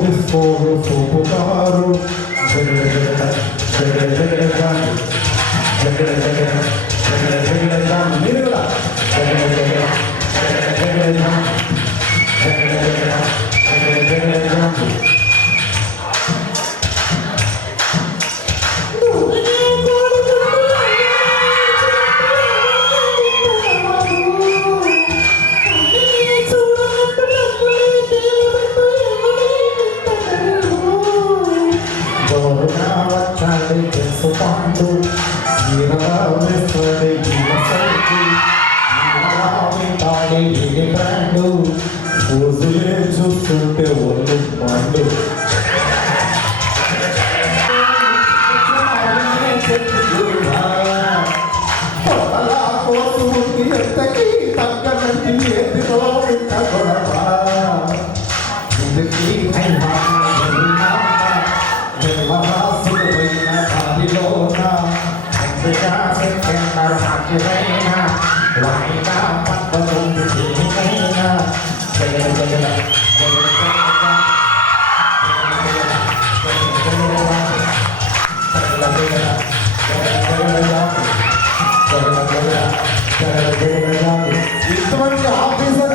తీసుకోరు చూపుతారు. మీరు కూడా తెలుసుకుంటూ రోజులే చూస్తుంటే ఒళ్ళు పండు. పొదలా కోసుకుంది ఎంతకి తగ్గనట్టు ఎదురో ఇంత గొడవ. ఇందుకీ జన్మరాసులైన దారిలోన సాధ్యమైన వాయిదా పద్ధతి దేనికైనా ఇంతమంది ఆఫీసర్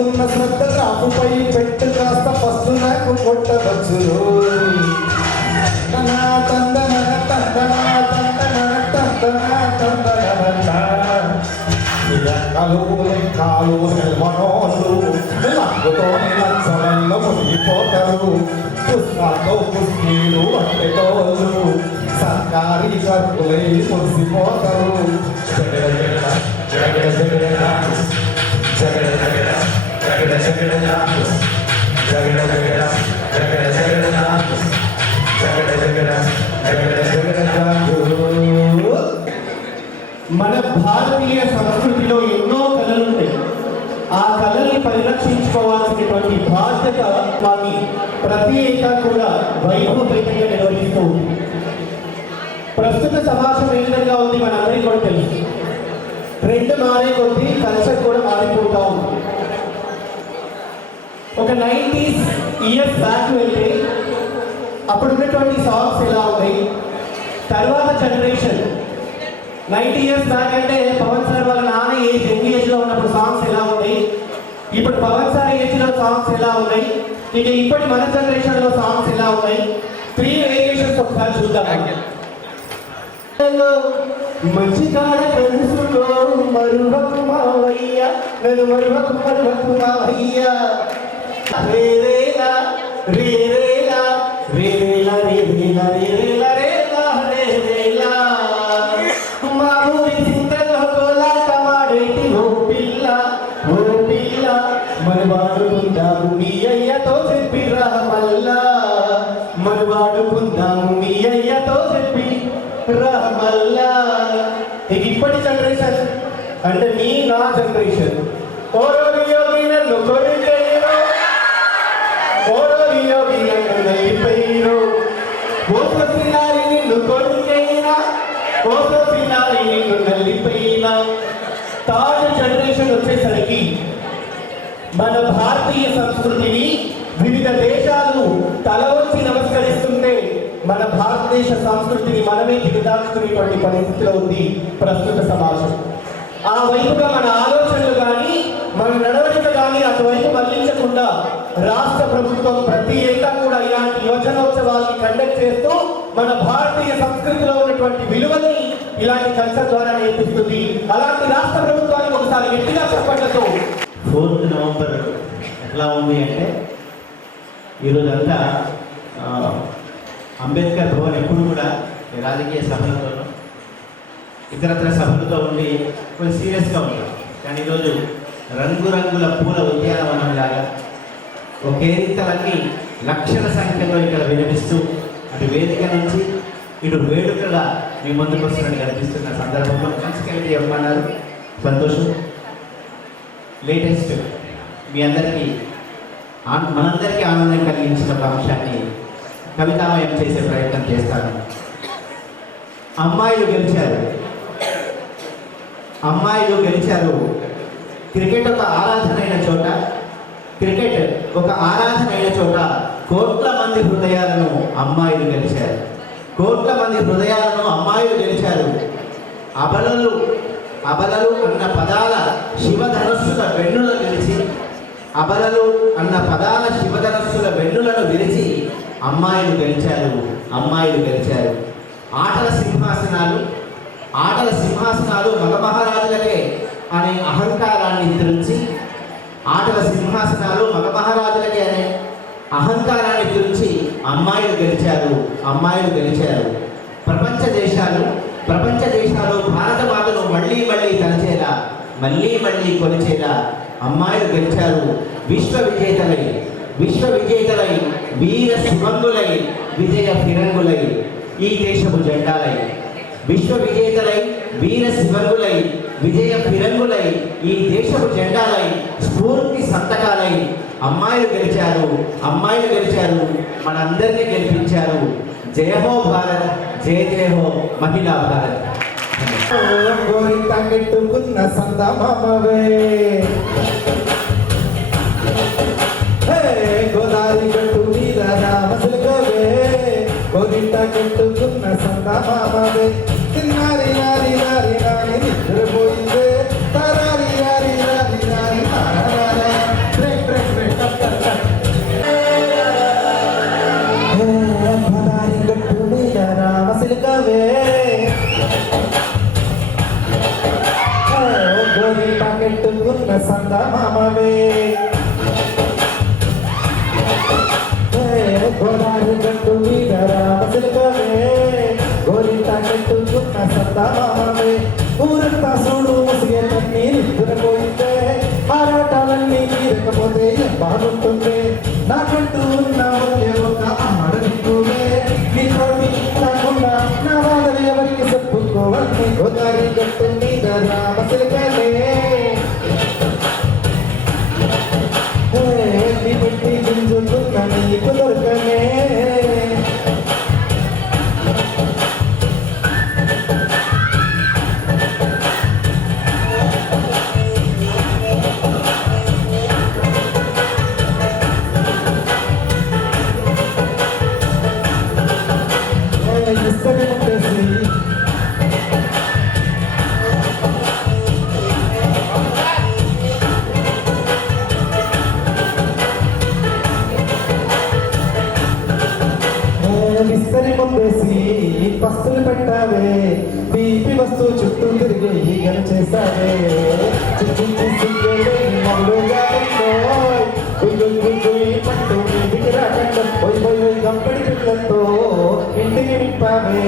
ఉన్న శ్రద్ధ కాపుపై పెట్టు కాస్త ఫస్ట్ నాకు కొట్టవచ్చు. కాలు మనోళ్ళు లక్కుతోని లక్షణంలో మునిగిపోతారు. పుష్పాలతో పుష్పీలు అట్టేటోళ్ళు సర్కారీ సరుకులై మురిసిపోతారు. మన భారతీయ సంస్కృతిలో ఎన్నో కళలు ఉంటాయి. ఆ కళల్ని పరిరక్షించుకోవాల్సినటువంటి బాధ్యత మాకి ప్రతి ఏటా కూడా వైభవపేతంగా నిర్వహిస్తూ ఉంది. ప్రస్తుత సమాజం ఏ విధంగా ఉంది మనందరికీ కూడా తెలుసు. ట్రెండ్ మారే కొద్దీ కల్చర్ కూడా మారిపోతూ ఉంది. ఒక 90s ఇయర్స్ బ్యాక్ వెళ్తే అప్పుడు ఉన్నటువంటి సాంగ్స్ ఎలా ఉన్నాయి. తర్వాత జనరేషన్ 90 ఇయర్స్ బ్యాక్ అంటే పవన్ సార్ వాళ్ళ నాన్న ఏజ్ ఏజ్లో ఉన్నప్పుడు సాంగ్స్ ఎలా ఉన్నాయి, ఇప్పుడు పవన్ సార్ ఏజ్లో సాంగ్స్ ఎలా ఉన్నాయి, ఇక ఇప్పటి మన జనరేషన్లో సాంగ్స్ ఎలా ఉన్నాయి. 3 వేరియేషన్స్ ఒకసారి చూద్దాం. మంచి కాడ తెలుసుకో మరువకు మావయ్య నన్ను మరువకు మరువకు మావయ్య రేరేలా రేరేలా రేరేలా రేరేలా రేరేలా రేలా రేరేలా మా ఊరి చింతలో కోలాట మాడేటి ఓ పిల్ల మనవాడుకుందాము మీ అయ్యతో చెప్పిరా మల్లా మనవాడుకుందాము మీ అయ్యతో చెప్పి రామల్లా. ఇప్పటి జనరేషన్ అంటే నా జనరేషన్ ఓరోరి యోగి నన్ను కొరికేయరు ఓరోరి యోగి నన్ను నలిపేయరు ఓసొసినారి నిన్ను కొరికేయరా ఓసొసినారి నిన్ను నలిపేయరా. థర్డ్ జనరేషన్ వచ్చేసరికి మన భారతీయ సంస్కృతిని వివిధ దేశాలు తల వంచి నమస్కరిస్తుంటే మన భారతదేశ సంస్కృతిని మనమే దిగదాచుకునేటువంటి పరిస్థితిలో ఉంది ప్రస్తుత సమాజం. ఆ వైపుగా మన ఆలోచనలు కానీ మన నడవడిక కానీ అటువైపు మళ్లించకుండా రాష్ట్ర ప్రభుత్వం ప్రతి ఏటా కూడా ఇలాంటి యువజనోత్సవాల్ని కండక్ట్ చేస్తూ మన భారతీయ సంస్కృతిలో ఉన్నటువంటి విలువని ఇలాంటి కల్చర్ ద్వారా నేర్పిస్తుంది. అలాంటి రాష్ట్ర ప్రభుత్వానికి ఒకసారి గట్టిగా చెప్పట్లతో 4th నవంబర్ ఎట్లా ఉంది అంటే ఈరోజంతా అంబేద్కర్ భవన్ ఎప్పుడు కూడా రాజకీయ సభలతోనూ ఇతరత్ర సభలతో ఉండి కొంచెం సీరియస్గా ఉంటాం. కానీ ఈరోజు రంగురంగుల పూల ఉద్యానవనం లాగా ఒకే రీతలన్నీ లక్షల సంఖ్యలో ఇక్కడ వినిపిస్తూ అటు వేదిక నుంచి ఇటు వేడుకగా మీ ముందుకు వస్తున్నట్టు కనిపిస్తున్న సందర్భంలో తీసుకెళ్ళి ఇవ్వమన్నారు. సంతోషం. లేటెస్ట్ మీ అందరికీ మనందరికీ ఆనందం కలిగించిన ఒక అంశాన్ని కవితామయం చేసే ప్రయత్నం చేస్తాను. అమ్మాయిలు గెలిచారు, అమ్మాయిలు గెలిచారు. క్రికెట్ ఒక ఆరాధనైన చోట, క్రికెట్ ఒక ఆరాధనైన చోట కోట్ల మంది హృదయాలను అమ్మాయిలు గెలిచారు. కోట్ల మంది హృదయాలను అమ్మాయిలు గెలిచారు. అబలలు అబలలు అన్న పదాల శివధనస్సుల వెన్నులను విరిచి, అబలలు అన్న పదాల శివధనస్సుల వెన్నులను విరిచి అమ్మాయిలు గెలిచారు, అమ్మాయిలు గెలిచారు. ఆటల సింహాసనాలు మగ మహారాజులకే అనే అహంకారాన్ని తురించి, ఆటల సింహాసనాలు మగ మహారాజులకే అనే అహంకారాన్ని తురించి అమ్మాయిలు గెలిచారు, అమ్మాయిలు గెలిచారు. ప్రపంచ దేశాలు భారత మాతను మళ్ళీ తలచేలా, మళ్ళీ కొలిచేలా అమ్మాయిలు గెలిచారు. విశ్వవిజేతలై వీర శివంగులై విజయ ఫిరంగులై ఈ దేశపు జెండాలై, విశ్వవిజేతలై వీర శివంగులై విజయ ఫిరంగులై ఈ దేశపు జెండాలై స్ఫూర్తి సంతకాలై అమ్మాయిలు గెలిచారు, అమ్మాయిలు గెలిచారు. మనందరినీ గెలిపించారు. జయ హో భారత్, జయ జయ హో మహిళా భారత్. గోరింటాకెట్టుకున్న సందమామవే, గోదారి గట్టు మీద రామసులకవే, గోరింటాకెట్టుకున్న సందమామవే, తిన్నారి నారి నారి నారి నిద్రపోయిందే, తరారి నారి నారి నారి నారారా, break break break cut cut cut. Godari గట్టు మీద రామసులకవే, గోరింటాకెట్టుకున్న సందమామవే, గోదారి గట్టు మీద రామసిలకవే, గోరింటాకెట్టుకున్న సందమామవే. ఊరంతా చూడు ముసిగేలన్నీ నిద్రపోయిందే, ఆరాటాలన్నీ తీరకపోతే బాగుంటుంది. నాకంటూ ఉన్న ఒకే ఒక ఆడనిక్కువే, నీ తోటి కాకుండా నా వాదన ఎవరికి చెప్పుకోవాలి. గోదారి గట్టు మీద రామసిలకవే, నీ పెట్టి గుంజుకున్న నీకు దొరకనే. ఇస్తరి ముట్టేసి విస్తరి ముందేసి పస్తులు పెట్టావే, తీపి వస్తువు చుట్టూ తిరిగి ఈగలు చేశావే. గంపడి పిల్లలతో ఇంటికి నింపావే.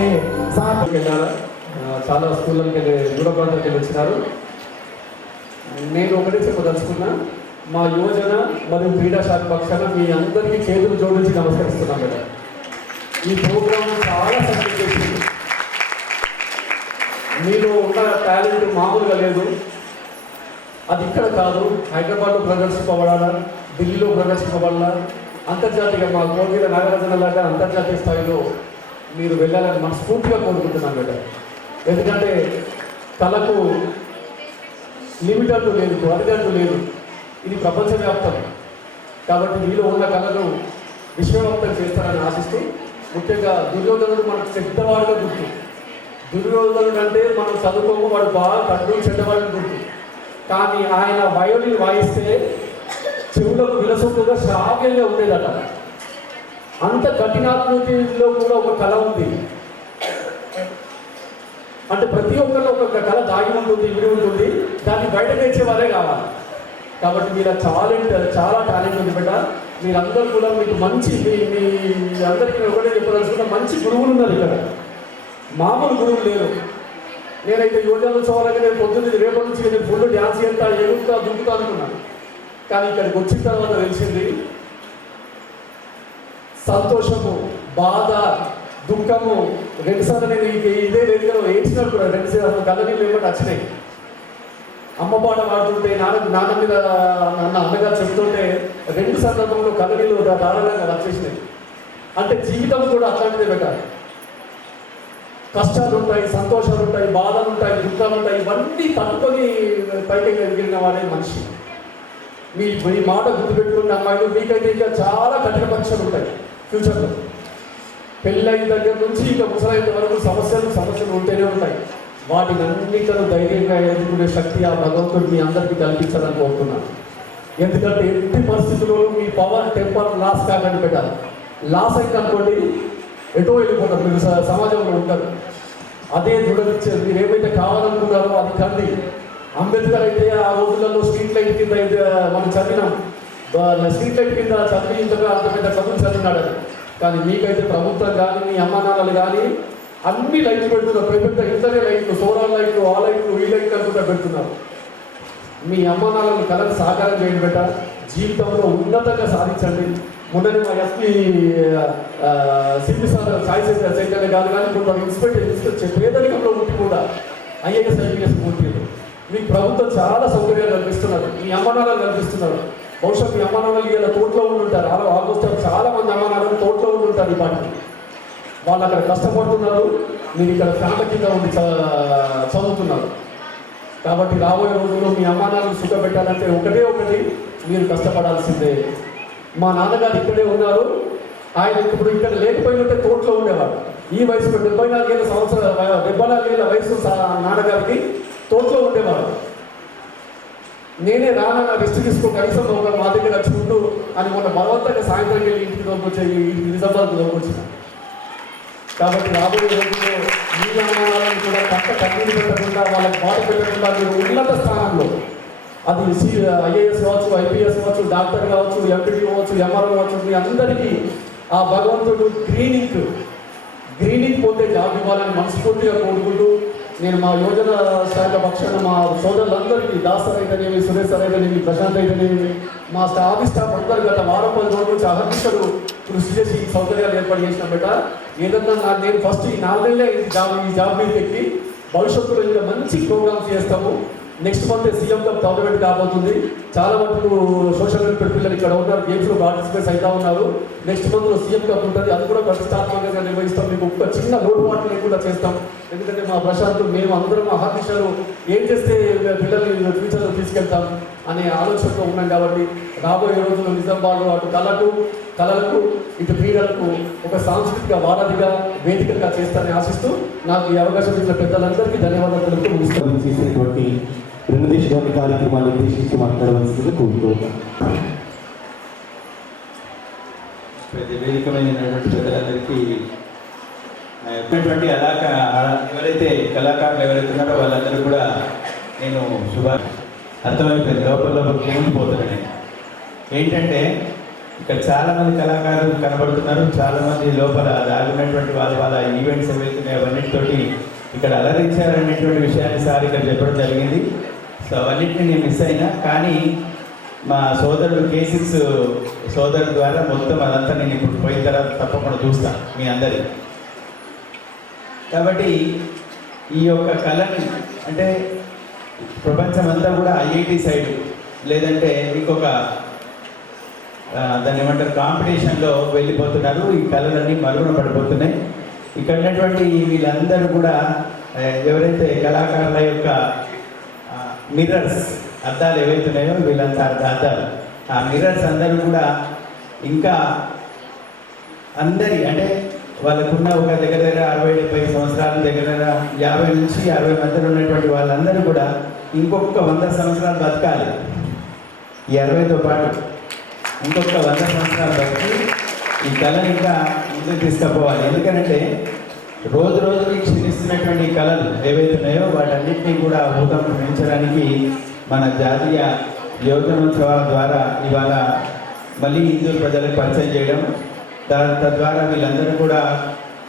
చాలా స్కూళ్ళకి వెళ్ళి దూరప్రాంతానికి వెళ్ళి వచ్చినారు. నేను ఒకటి చెప్పదలుచుకున్నా, మా యువజన మరియు క్రీడా శాఖ పక్షాన మీ అందరికీ చేతులు జోడించి నమస్కరిస్తున్నాం కదా. ఈ ప్రోగ్రామ్ చాలా సక్సెస్ చేసింది. మీలో ఉన్న టాలెంట్ మామూలుగా లేదు. అది ఇక్కడ కాదు, హైదరాబాద్లో ప్రదర్శింపబడాలా, ఢిల్లీలో ప్రదర్శింపబడాలా, అంతర్జాతీయ మా కోగిల నాగరాజన లాగా అంతర్జాతీయ స్థాయిలో మీరు వెళ్ళాలని మనస్ఫూర్తిగా కోరుకుంటున్నాను బిడ్డ. ఎందుకంటే కళకు లిమిట్ అంటూ లేదు, అడిగంటూ లేదు, ఇది ప్రపంచవ్యాప్తం. కాబట్టి మీలో ఉన్న కళను విశ్వవ్యాప్తం చేస్తారని ఆశిస్తూ, ముఖ్యంగా దుర్యోధనుడు మనకు చెడ్డవాడుగా గుర్తు. దుర్యోధనుడు అంటే మనం చదువుకోము, వాడు బాగా కట్టు చెడ్డవాడిని గుర్తు. కానీ ఆయన వయోలిన్ వాయిస్తే చెవులకు విలసొట్టుగా శ్రావ్యంగా ఉండేదట. అంత కఠినాత్మతిలో కూడా ఒక కళ ఉంది. అంటే ప్రతి ఒక్కరిలో ఒక కళ దాగి ఉంటుంది, ఇమిడి ఉంటుంది. దాన్ని బయట తెచ్చే వాళ్ళే కావాలి. కాబట్టి మీరు చాలా టాలెంట్ ఉంది బిడ్డ. మీరందరూ కూడా మీకు మంచి మీ అందరికీ ఒకటే చెప్పదలుచుకున్న మంచి గురువులు ఉన్నారు ఇక్కడ. మామూలు గురువులు లేరు. నేనైతే యువజనోత్సవాలకి నేను పొద్దున్న రేపటి నుంచి నేను ఫుల్ డ్యాన్స్ చేస్తా, ఎగురుతా, దుంకుతా అనుకున్నాను. కానీ ఇక్కడికి వచ్చిన తర్వాత తెలిసింది సంతోషము, బాధ, దుఃఖము రెండుసార్లు నేను ఇదే వేదికలో ఏడ్చినాడు కూడా. రెండుసార్లు కళ్ళనీళ్ళు ఏమంటే వచ్చినాయి. అమ్మ పాట పాడుతుంటే నాన్న మీద అన్నగారు చెప్తుంటే 2 సందర్భంలో కళ్ళనీళ్ళు ధారాళంగా వచ్చేసినాయి. అంటే జీవితం కూడా అట్లాంటిదే పెట్టాలి. కష్టాలు ఉంటాయి, సంతోషాలు ఉంటాయి, బాధలు ఉంటాయి, దుఃఖాలు ఉంటాయి. ఇవన్నీ తట్టుకొని పైకి ఎదిగిన వాడే మనిషి. మీ మాట గుర్తుపెట్టుకున్న అమ్మాయిలు మీకైతే ఇంకా చాలా కఠిన పరీక్షలు ఉంటాయి ఫ్యూచర్లో. పెళ్ళైన దగ్గర నుంచి ఇంకా ముసలైన వరకు సమస్యలు ఉంటూనే ఉంటాయి. వాటిని అన్నిటిలో ధైర్యంగా ఎదుర్కొనే శక్తి ఆ భగవంతుడు మీ అందరికీ కల్పించాలని కోరుతున్నాను. ఎందుకంటే ఎట్టి పరిస్థితుల్లో మీ పవర్ టెంపర్ లాస్ కాకండి పెట్టాలి. లాస్ అయితే అనుకోండి ఎటో వెళ్ళిపోతారు, మీరు సమాజంలో ఉంటారు. అదే దృఢనిచ్చేది. మీరు ఏమైతే కావాలనుకున్నారో అది కండి. అంబేద్కర్ అయితే ఆ రోజులలో స్ట్రీట్ లైట్ కింద మనం చదివినాం. స్ట్రీట్ లైట్ కింద చదివి ఇంతగా అంత పెద్ద చదువు చదివినాడు. కానీ మీకైతే ప్రభుత్వం కానీ మీ అమ్మ నాన్నలు కానీ అన్ని లైట్లు పెడుతున్నారు. పెద్ద ఇద్దరే లైట్లు, సోలార్ లైట్లు, ఆ లైట్లు, ఈ లైట్లు అనుకుంటా పెడుతున్నారు. మీ అమ్మ నాన్నలను కళను సాకారం చేయండి బెట. జీవితంలో ఉన్నతంగా సాధించండి. మొన్న మా SP CP sir Sai Chaitanya కాదు కానీ కొంత ఇన్స్పెక్టర్ పేదరికంలో ఉండి కూడా ఐఏఎస్ ఐపీఎస్ పూర్తి మీకు ప్రభుత్వం చాలా సౌకర్యాలు కల్పిస్తున్నారు. మీ అమ్మనాలు కల్పిస్తున్నారు. బహుశా మీ అమ్మనాలు ఇలా తోటలో ఉండి ఉంటారు. ఆల్మోస్ట్ చాలా మంది అమ్మనాలు తోటలో ఉండి ఉంటారు. ఈ పాటికి వాళ్ళు అక్కడ కష్టపడుతున్నారు, మీరు ఇక్కడ ఫ్యామిలీ కింద ఉండి చదువుతున్నారు. కాబట్టి రాబోయే రోజుల్లో మీ అమ్మానాలను సుఖపెట్టాలంటే ఒకటి మీరు కష్టపడాల్సిందే. మా నాన్నగారు ఇక్కడే ఉన్నారు. ఆయన ఇప్పుడు ఇక్కడ లేకపోయినట్టే తోటలో ఉండేవాడు. ఈ వయసులో 74 ఏళ్ళ వయసు నాన్నగారికి తోటలో ఉండేవాడు. నేనే రానా రెస్ట్ తీసుకో కనీసం ఒక మా దగ్గర వచ్చుకుంటూ అని మొన్న బలవంతంగా సాయంత్రం వెళ్ళి ఇంటికి తోలుకొచ్చి నిజామాబాద్కు తోలుకొచ్చిన. కాబట్టి రాబోయే రోజుల్లో మీ అమ్మానాలను కూడా కన్నీరు పెట్టకుండా, వాళ్ళకి బాధ పెట్టకుండా మీరు ఉన్నత స్థానంలో, అది ఐఏఎస్ కావచ్చు, ఐపీఎస్ కావచ్చు, డాక్టర్ కావచ్చు, ఎంపీడీ కావచ్చు, ఎంఆర్ఓ కావచ్చు, మీ అందరికీ ఆ భగవంతుడు గ్రీనింగ్ పోతే జాబ్ ఇవ్వాలని మనస్ఫూర్తిగా కోరుకుంటూ, నేను మా యోజన శాఖ పక్షాన మా సోదరులందరికీ దాసర్ అయితేనేమి, సురేష్ సార్ అయితేనేమి, ప్రశాంత్ అయితేనేమి, మా ఆఫీస్ స్టాఫ్ అందరూ గత 10 రోజుల నుంచి అహర్నిశలు కృషి చేసి ఈ సౌకర్యాలు ఏర్పాటు చేసిన బెట. ఏదన్నా నేను ఫస్ట్ ఈ 4 నెలలే ఈ జాబ్ మీద ఎక్కి భవిష్యత్తులో ఇంకా మంచి ప్రోగ్రామ్స్ చేస్తాము. Next month CM cup tournament కాబోతుంది. చాలా మటుకు సోషల్ వెల్ఫేర్ పిల్లలు ఇక్కడ ఉన్నారు, గేమ్స్లో పార్టిసిపేట్స్ అవుతా ఉన్నారు. నెక్స్ట్ మంత్లో సీఎం కప్ ఉంటుంది. అది కూడా ప్రతిష్టాత్మకంగా నిర్వహిస్తాం. మీకు ఒక్క చిన్న లోటుపాటు లేకుండా చేస్తాం. ఎందుకంటే మా ప్రశాంత్ మేము అందరం అహర్నిశలు ఏం చేస్తే పిల్లల్ని ఫ్యూచర్లో తీసుకెళ్తాం అనే ఆలోచనతో ఉన్నాం. కాబట్టి రాబోయే రోజుల్లో నిజామాబాద్లో అటు కళలకు ఇటు క్రీడలకు ఒక సాంస్కృతిక వారధిగా వేదికగా చేస్తానని ఆశిస్తూ నాకు ఈ అవకాశం ఇచ్చిన పెద్దలందరికీ ధన్యవాదాలు తెలుపుతూ ముగిస్తాను. చేసేటువంటి రెండుదేశవాది కార్యక్రమాలు ఉద్దేశించి మాట్లాడవలసిందిగా కోరుతున్నాను. వేదికమైనటువంటి పెద్దలందరికీ ఉన్నటువంటి ఎవరైతే కళాకారులు ఎవరైతే ఉన్నారో వాళ్ళందరూ కూడా నేను అర్థమైపోయింది. లోపల ఉండిపోతున్నాను. ఏంటంటే ఇక్కడ చాలామంది కళాకారులు కనబడుతున్నారు. చాలామంది లోపల దాగున్నటువంటి వాళ్ళ ఈవెంట్స్ ఏవైతున్నాయి అవన్నిటితోటి ఇక్కడ అలరించారనేటువంటి విషయాన్ని సార్ ఇక్కడ చెప్పడం జరిగింది. సో అవన్నింటినీ నేను మిస్ అయినా, కానీ మా సోదరుడు K6 సోదరుడు ద్వారా మొత్తం అదంతా నేను ఇప్పుడు పోయిన తర్వాత తప్పకుండా చూస్తాను మీ అందరి. కాబట్టి ఈ యొక్క కళని అంటే ప్రపంచం అంతా కూడా ఐఐటి సైడ్ లేదంటే ఇంకొక దాన్ని ఏమంటారు కాంపిటీషన్లో వెళ్ళిపోతున్నారు. ఈ కళలన్నీ మరుగున పడిపోతున్నాయి. ఇక్కడ ఉన్నటువంటి వీళ్ళందరూ కూడా ఎవరైతే కళాకారుల యొక్క మిర్రర్స్ అద్దాలు ఏవైతున్నాయో వీళ్ళంతా అద్దాలు, ఆ మిర్రర్స్ అందరూ కూడా ఇంకా అందరి అంటే వాళ్ళకున్న ఒక దగ్గర 60-70 సంవత్సరాల దగ్గర 50 నుంచి 60 మధ్యలో ఉన్నటువంటి వాళ్ళందరూ కూడా ఇంకొక 100 సంవత్సరాలు బతకాలి. ఈ 60తో పాటు ఇంకొక 100 సంవత్సరాలు బతికి ఈ కళను ఇంకా ముందుకు తీసుకుపోవాలి. ఎందుకంటే రోజు రోజుకి క్షీణిస్తున్నటువంటి కళలు ఏవైతే ఉన్నాయో వాటన్నిటినీ కూడా ఊతంపరించడానికి మన జాతీయ యువజనోత్సవాల ద్వారా ఇవాళ మళ్ళీ హిందూ ప్రజలకు పరిచయం చేయడం, తద్వారా వీళ్ళందరూ కూడా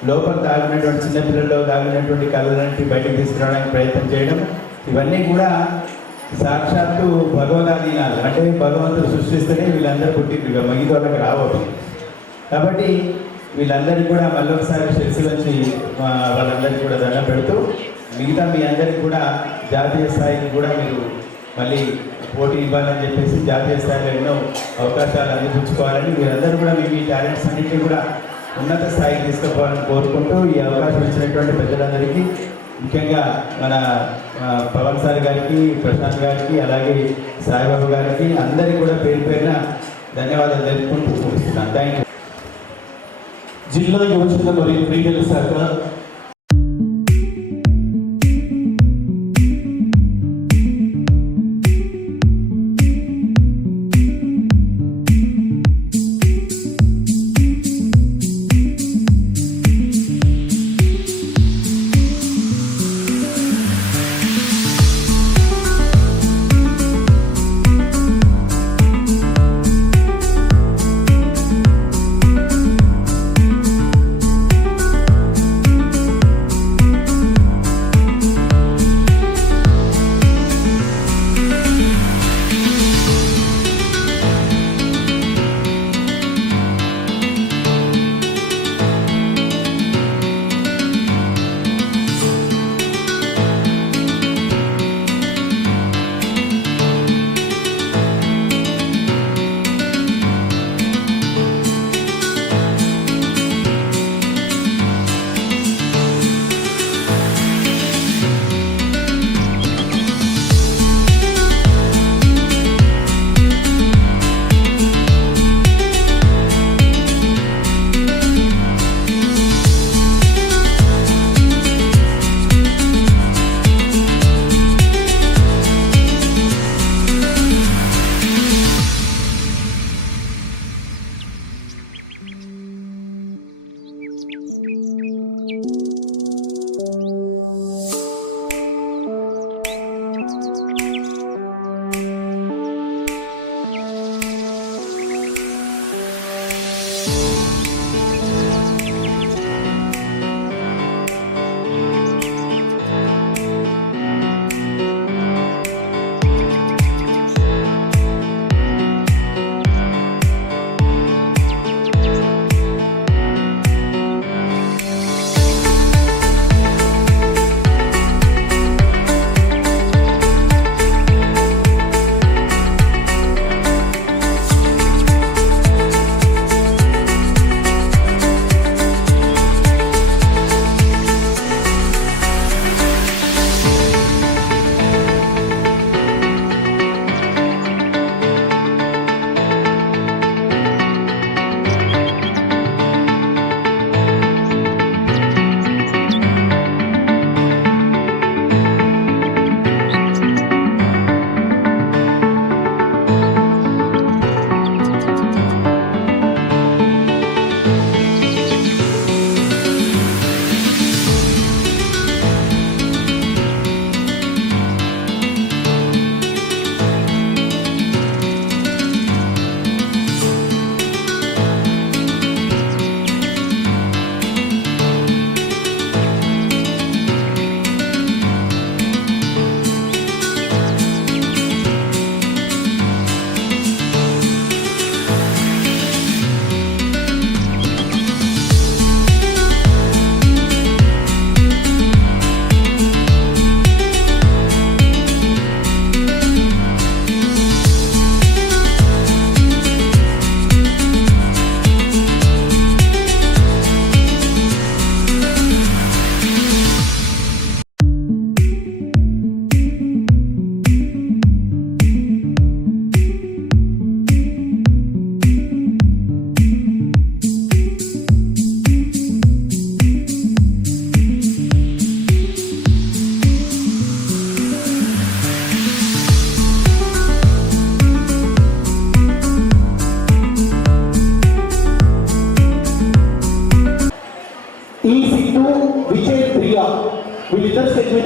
లోపల దాగినటువంటి చిన్నపిల్లల్లో దాగినటువంటి కళలన్నింటినీ బయటకు తీసుకురావడానికి ప్రయత్నం చేయడం, ఇవన్నీ కూడా సాక్షాత్తు భగవదాధీనాలు. అంటే భగవంతుడు సృష్టిస్తేనే వీళ్ళందరూ పుట్టింది, మిగతా వాళ్ళకి రావద్దు. కాబట్టి వీళ్ళందరికీ కూడా మళ్ళొకసారి శిరస్సు వచ్చి వాళ్ళందరికీ కూడా దండం పెడుతూ మిగతా మీ అందరికీ కూడా జాతీయ స్థాయికి కూడా మీరు మళ్ళీ పోటీ ఇవ్వాలని చెప్పేసి జాతీయ స్థాయిలో ఎన్నో అవకాశాలు అందిపుచ్చుకోవాలని మీరందరూ కూడా మీ టాలెంట్స్ అన్నింటినీ కూడా ఉన్నత స్థాయికి తీసుకుపోవాలని కోరుకుంటూ ఈ అవకాశం ఇచ్చినటువంటి పెద్దలందరికీ ముఖ్యంగా మన పవన్ సార్ గారికి, ప్రశాంత్ గారికి, అలాగే సాయిబాబు గారికి అందరికీ కూడా పేరు పేరున ధన్యవాదాలు తెలుపుకుంటూ ముగిస్తున్నాను. Thank you. జిల్లా యువజన మరియు క్రీడల శాఖ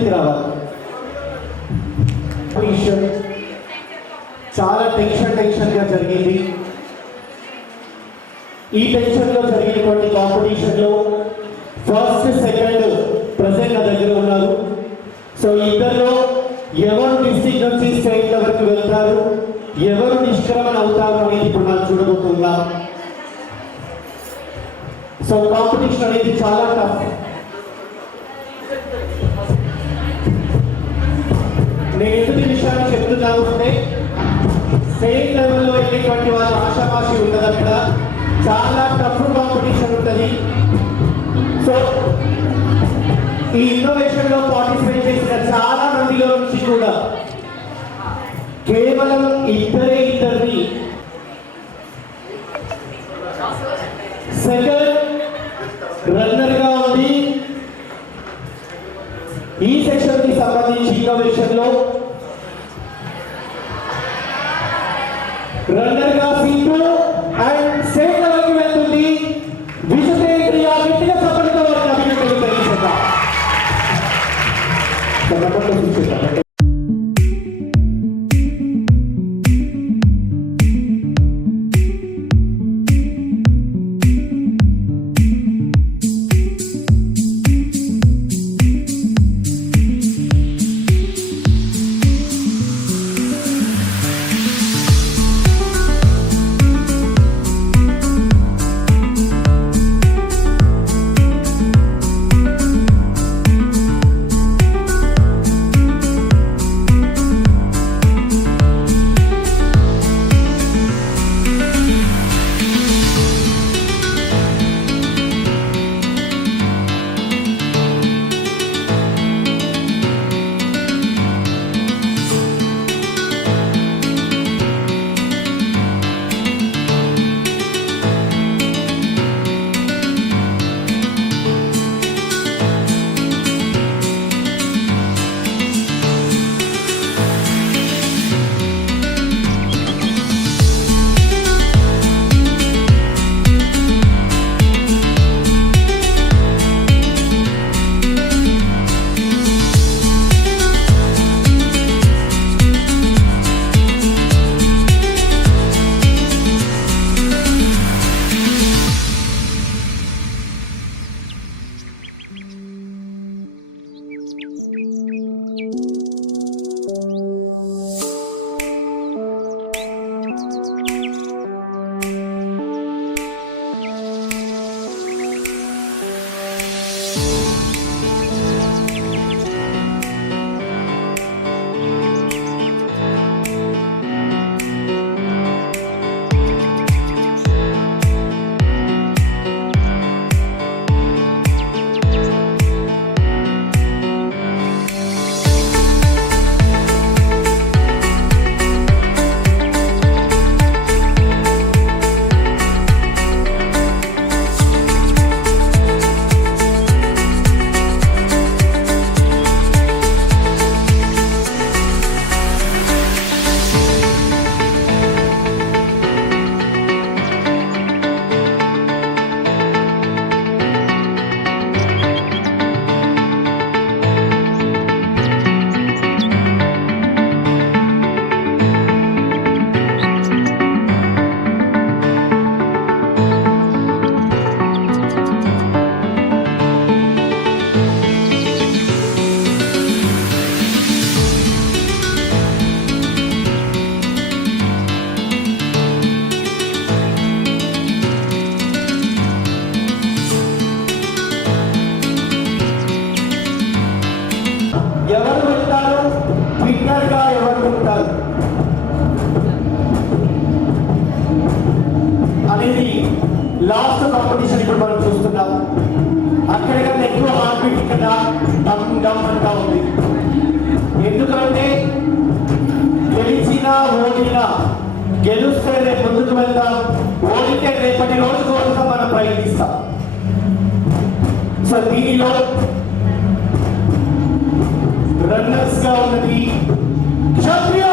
కిందికి రావాలి. చాలా టెన్షన్గా జరిగింది. ఈ టెన్షన్లో జరిగినటువంటి కాంపిటీషన్లో ఫస్ట్ సెకండ్ ప్రజెంట్ నా దగ్గర ఉన్నారు. సో ఇద్దరిలో ఎవరు డిస్ట్రిక్ట్ నుంచి స్టేట్ వరకు వెళ్తారు, ఎవరు నిష్క్రమణ అవుతారు అనేది ఇప్పుడు మనం చూడబోతున్నాం. సో కాంపిటీషన్ అనేది చాలా టఫ్. నేను ఎందుకు ఈ విషయాన్ని చెప్తున్నాను అంటే స్టేట్ లెవెల్లో వెళ్ళేటువంటి వాళ్ళ ఆశామాషి ఉండదు. అక్కడ చాలా టఫ్ కాంపిటీషన్ ఉంటుంది. సో ఈ ఇన్నోవేషన్ లో పార్టిసిపేట్ చేసిన చాలా మందిలో నుంచి కూడా కేవలం ఇద్దరిని సెకండ్ రన్నర్ గా ఉంది. ఈ సెక్షన్ కి సంబంధించి ఇన్నోవేషన్ లో రన్నర్ గా సీటు అండ్ స్టేట్ లెవెల్ కి వెళ్తుంది విజయప్రియ. గట్టిగా సపోర్ట్తో వారిని అభినందనలు తెలియజేద్దాం. లాస్ట్ కాంపిటీషన్ ఇప్పుడు మనం చూస్తున్నాం. అక్కడికన్నా ఎక్కువ హార్ట్ బీట్ ఇక్కడ డమ్ డమ్ అంటా ఉంది. ఎందుకంటే గెలిచినా ఓడినా, గెలుస్తే రేపు ముందుకు వెళ్తాం, ఓడితే రేపటి రోజు కోసం మనం ప్రయత్నిస్తాం. సో దీనిలో రన్నర్స్ గా ఉన్నది క్షత్రియ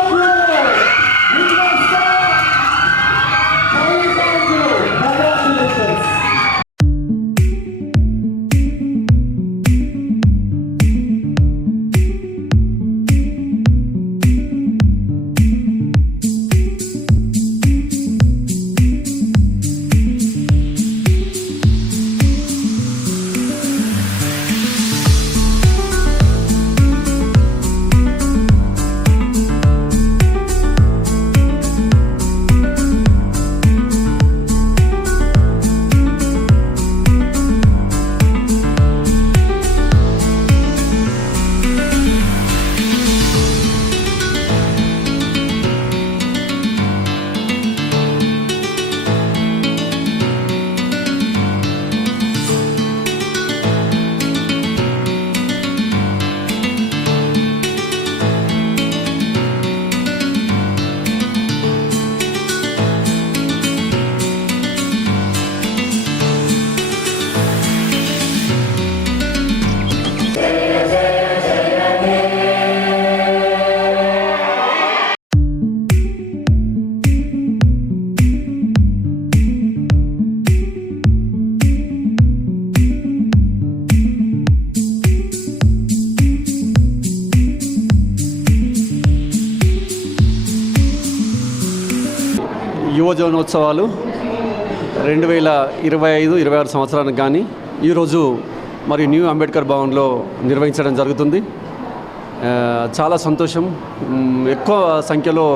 యువజనోత్సవాలు 2025-26 సంవత్సరానికి కానీ ఈరోజు మరి న్యూ అంబేద్కర్ భవన్లో నిర్వహించడం జరుగుతుంది. చాలా సంతోషం. ఎక్కువ సంఖ్యలో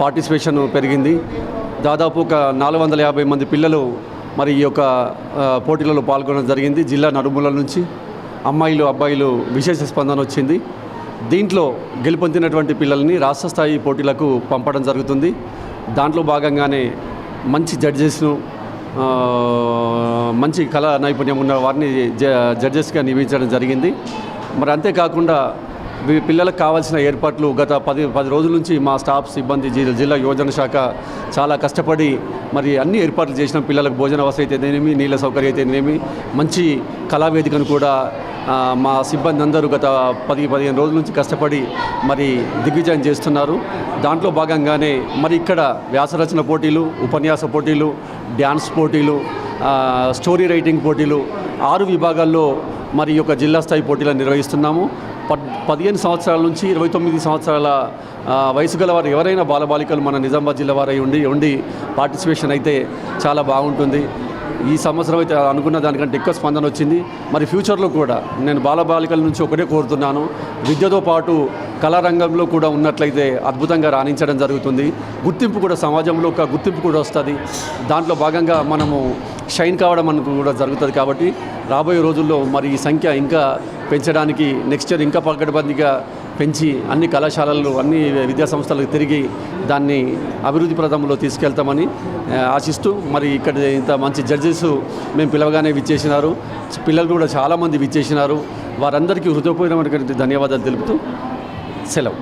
పార్టిసిపేషన్ పెరిగింది. దాదాపు ఒక 450 మంది పిల్లలు మరి ఈ యొక్క పోటీలలో పాల్గొనడం జరిగింది. జిల్లా నలుమూలల నుంచి అమ్మాయిలు అబ్బాయిలు విశేష స్పందన వచ్చింది. దీంట్లో గెలుపొందినటువంటి పిల్లల్ని రాష్ట్ర స్థాయి పోటీలకు పంపడం జరుగుతుంది. దాంట్లో భాగంగానే మంచి జడ్జెస్ను మంచి కళా నైపుణ్యం ఉన్న వారిని జడ్జెస్గా నియమించడం జరిగింది. మరి అంతేకాకుండా పిల్లలకు కావాల్సిన ఏర్పాట్లు గత 10 రోజుల నుంచి మా స్టాఫ్ సిబ్బంది జిల్లా యువజన శాఖ చాలా కష్టపడి మరి అన్ని ఏర్పాట్లు చేసిన పిల్లలకు భోజన వసతి అయితేనేమి, నీళ్ళ సౌకర్యం అయితేనేమి, మంచి కళావేదికను కూడా మా సిబ్బంది అందరూ గత 10-15 రోజుల నుంచి కష్టపడి మరి దిగ్విజయం చేస్తున్నారు. దాంట్లో భాగంగానే మరి ఇక్కడ వ్యాసరచన పోటీలు, ఉపన్యాస పోటీలు, డ్యాన్స్ పోటీలు, స్టోరీ రైటింగ్ పోటీలు 6 విభాగాల్లో మరి ఈ యొక్క జిల్లా స్థాయి పోటీలను నిర్వహిస్తున్నాము. 15 సంవత్సరాల నుంచి 29 సంవత్సరాల వయసు గల వారు ఎవరైనా బాలబాలికలు మన నిజామాబాద్ జిల్లా వారై ఉండి పార్టిసిపేషన్ అయితే చాలా బాగుంటుంది. ఈ సంవత్సరం అయితే అనుకున్న దానికంటే ఎక్కువ స్పందన వచ్చింది. మరి ఫ్యూచర్లో కూడా నేను బాలబాలికల నుంచి ఒకటే కోరుతున్నాను, విద్యతో పాటు కళారంగంలో కూడా ఉన్నట్లయితే అద్భుతంగా రాణించడం జరుగుతుంది. గుర్తింపు కూడా సమాజంలో ఒక గుర్తింపు కూడా వస్తుంది. దాంట్లో భాగంగా మనము షైన్ కావడం మనకు కూడా జరుగుతుంది. కాబట్టి రాబోయే రోజుల్లో మరి ఈ సంఖ్య ఇంకా పెంచడానికి నెక్స్ట్ ఇయర్ ఇంకా పకడ్బందీగా పెంచి అన్ని కళాశాలలు అన్ని విద్యా సంస్థలకు తిరిగి దాన్ని అభివృద్ధి ప్రదంలో తీసుకెళ్తామని ఆశిస్తూ మరి ఇక్కడ ఇంత మంచి జడ్జెస్ మేము పిలవగానే విచ్చేసినారు. పిల్లలు కూడా చాలామంది విచ్చేసినారు. వారందరికీ హృదయపూర్వకమైనటువంటి ధన్యవాదాలు తెలుపుతూ సెలవు.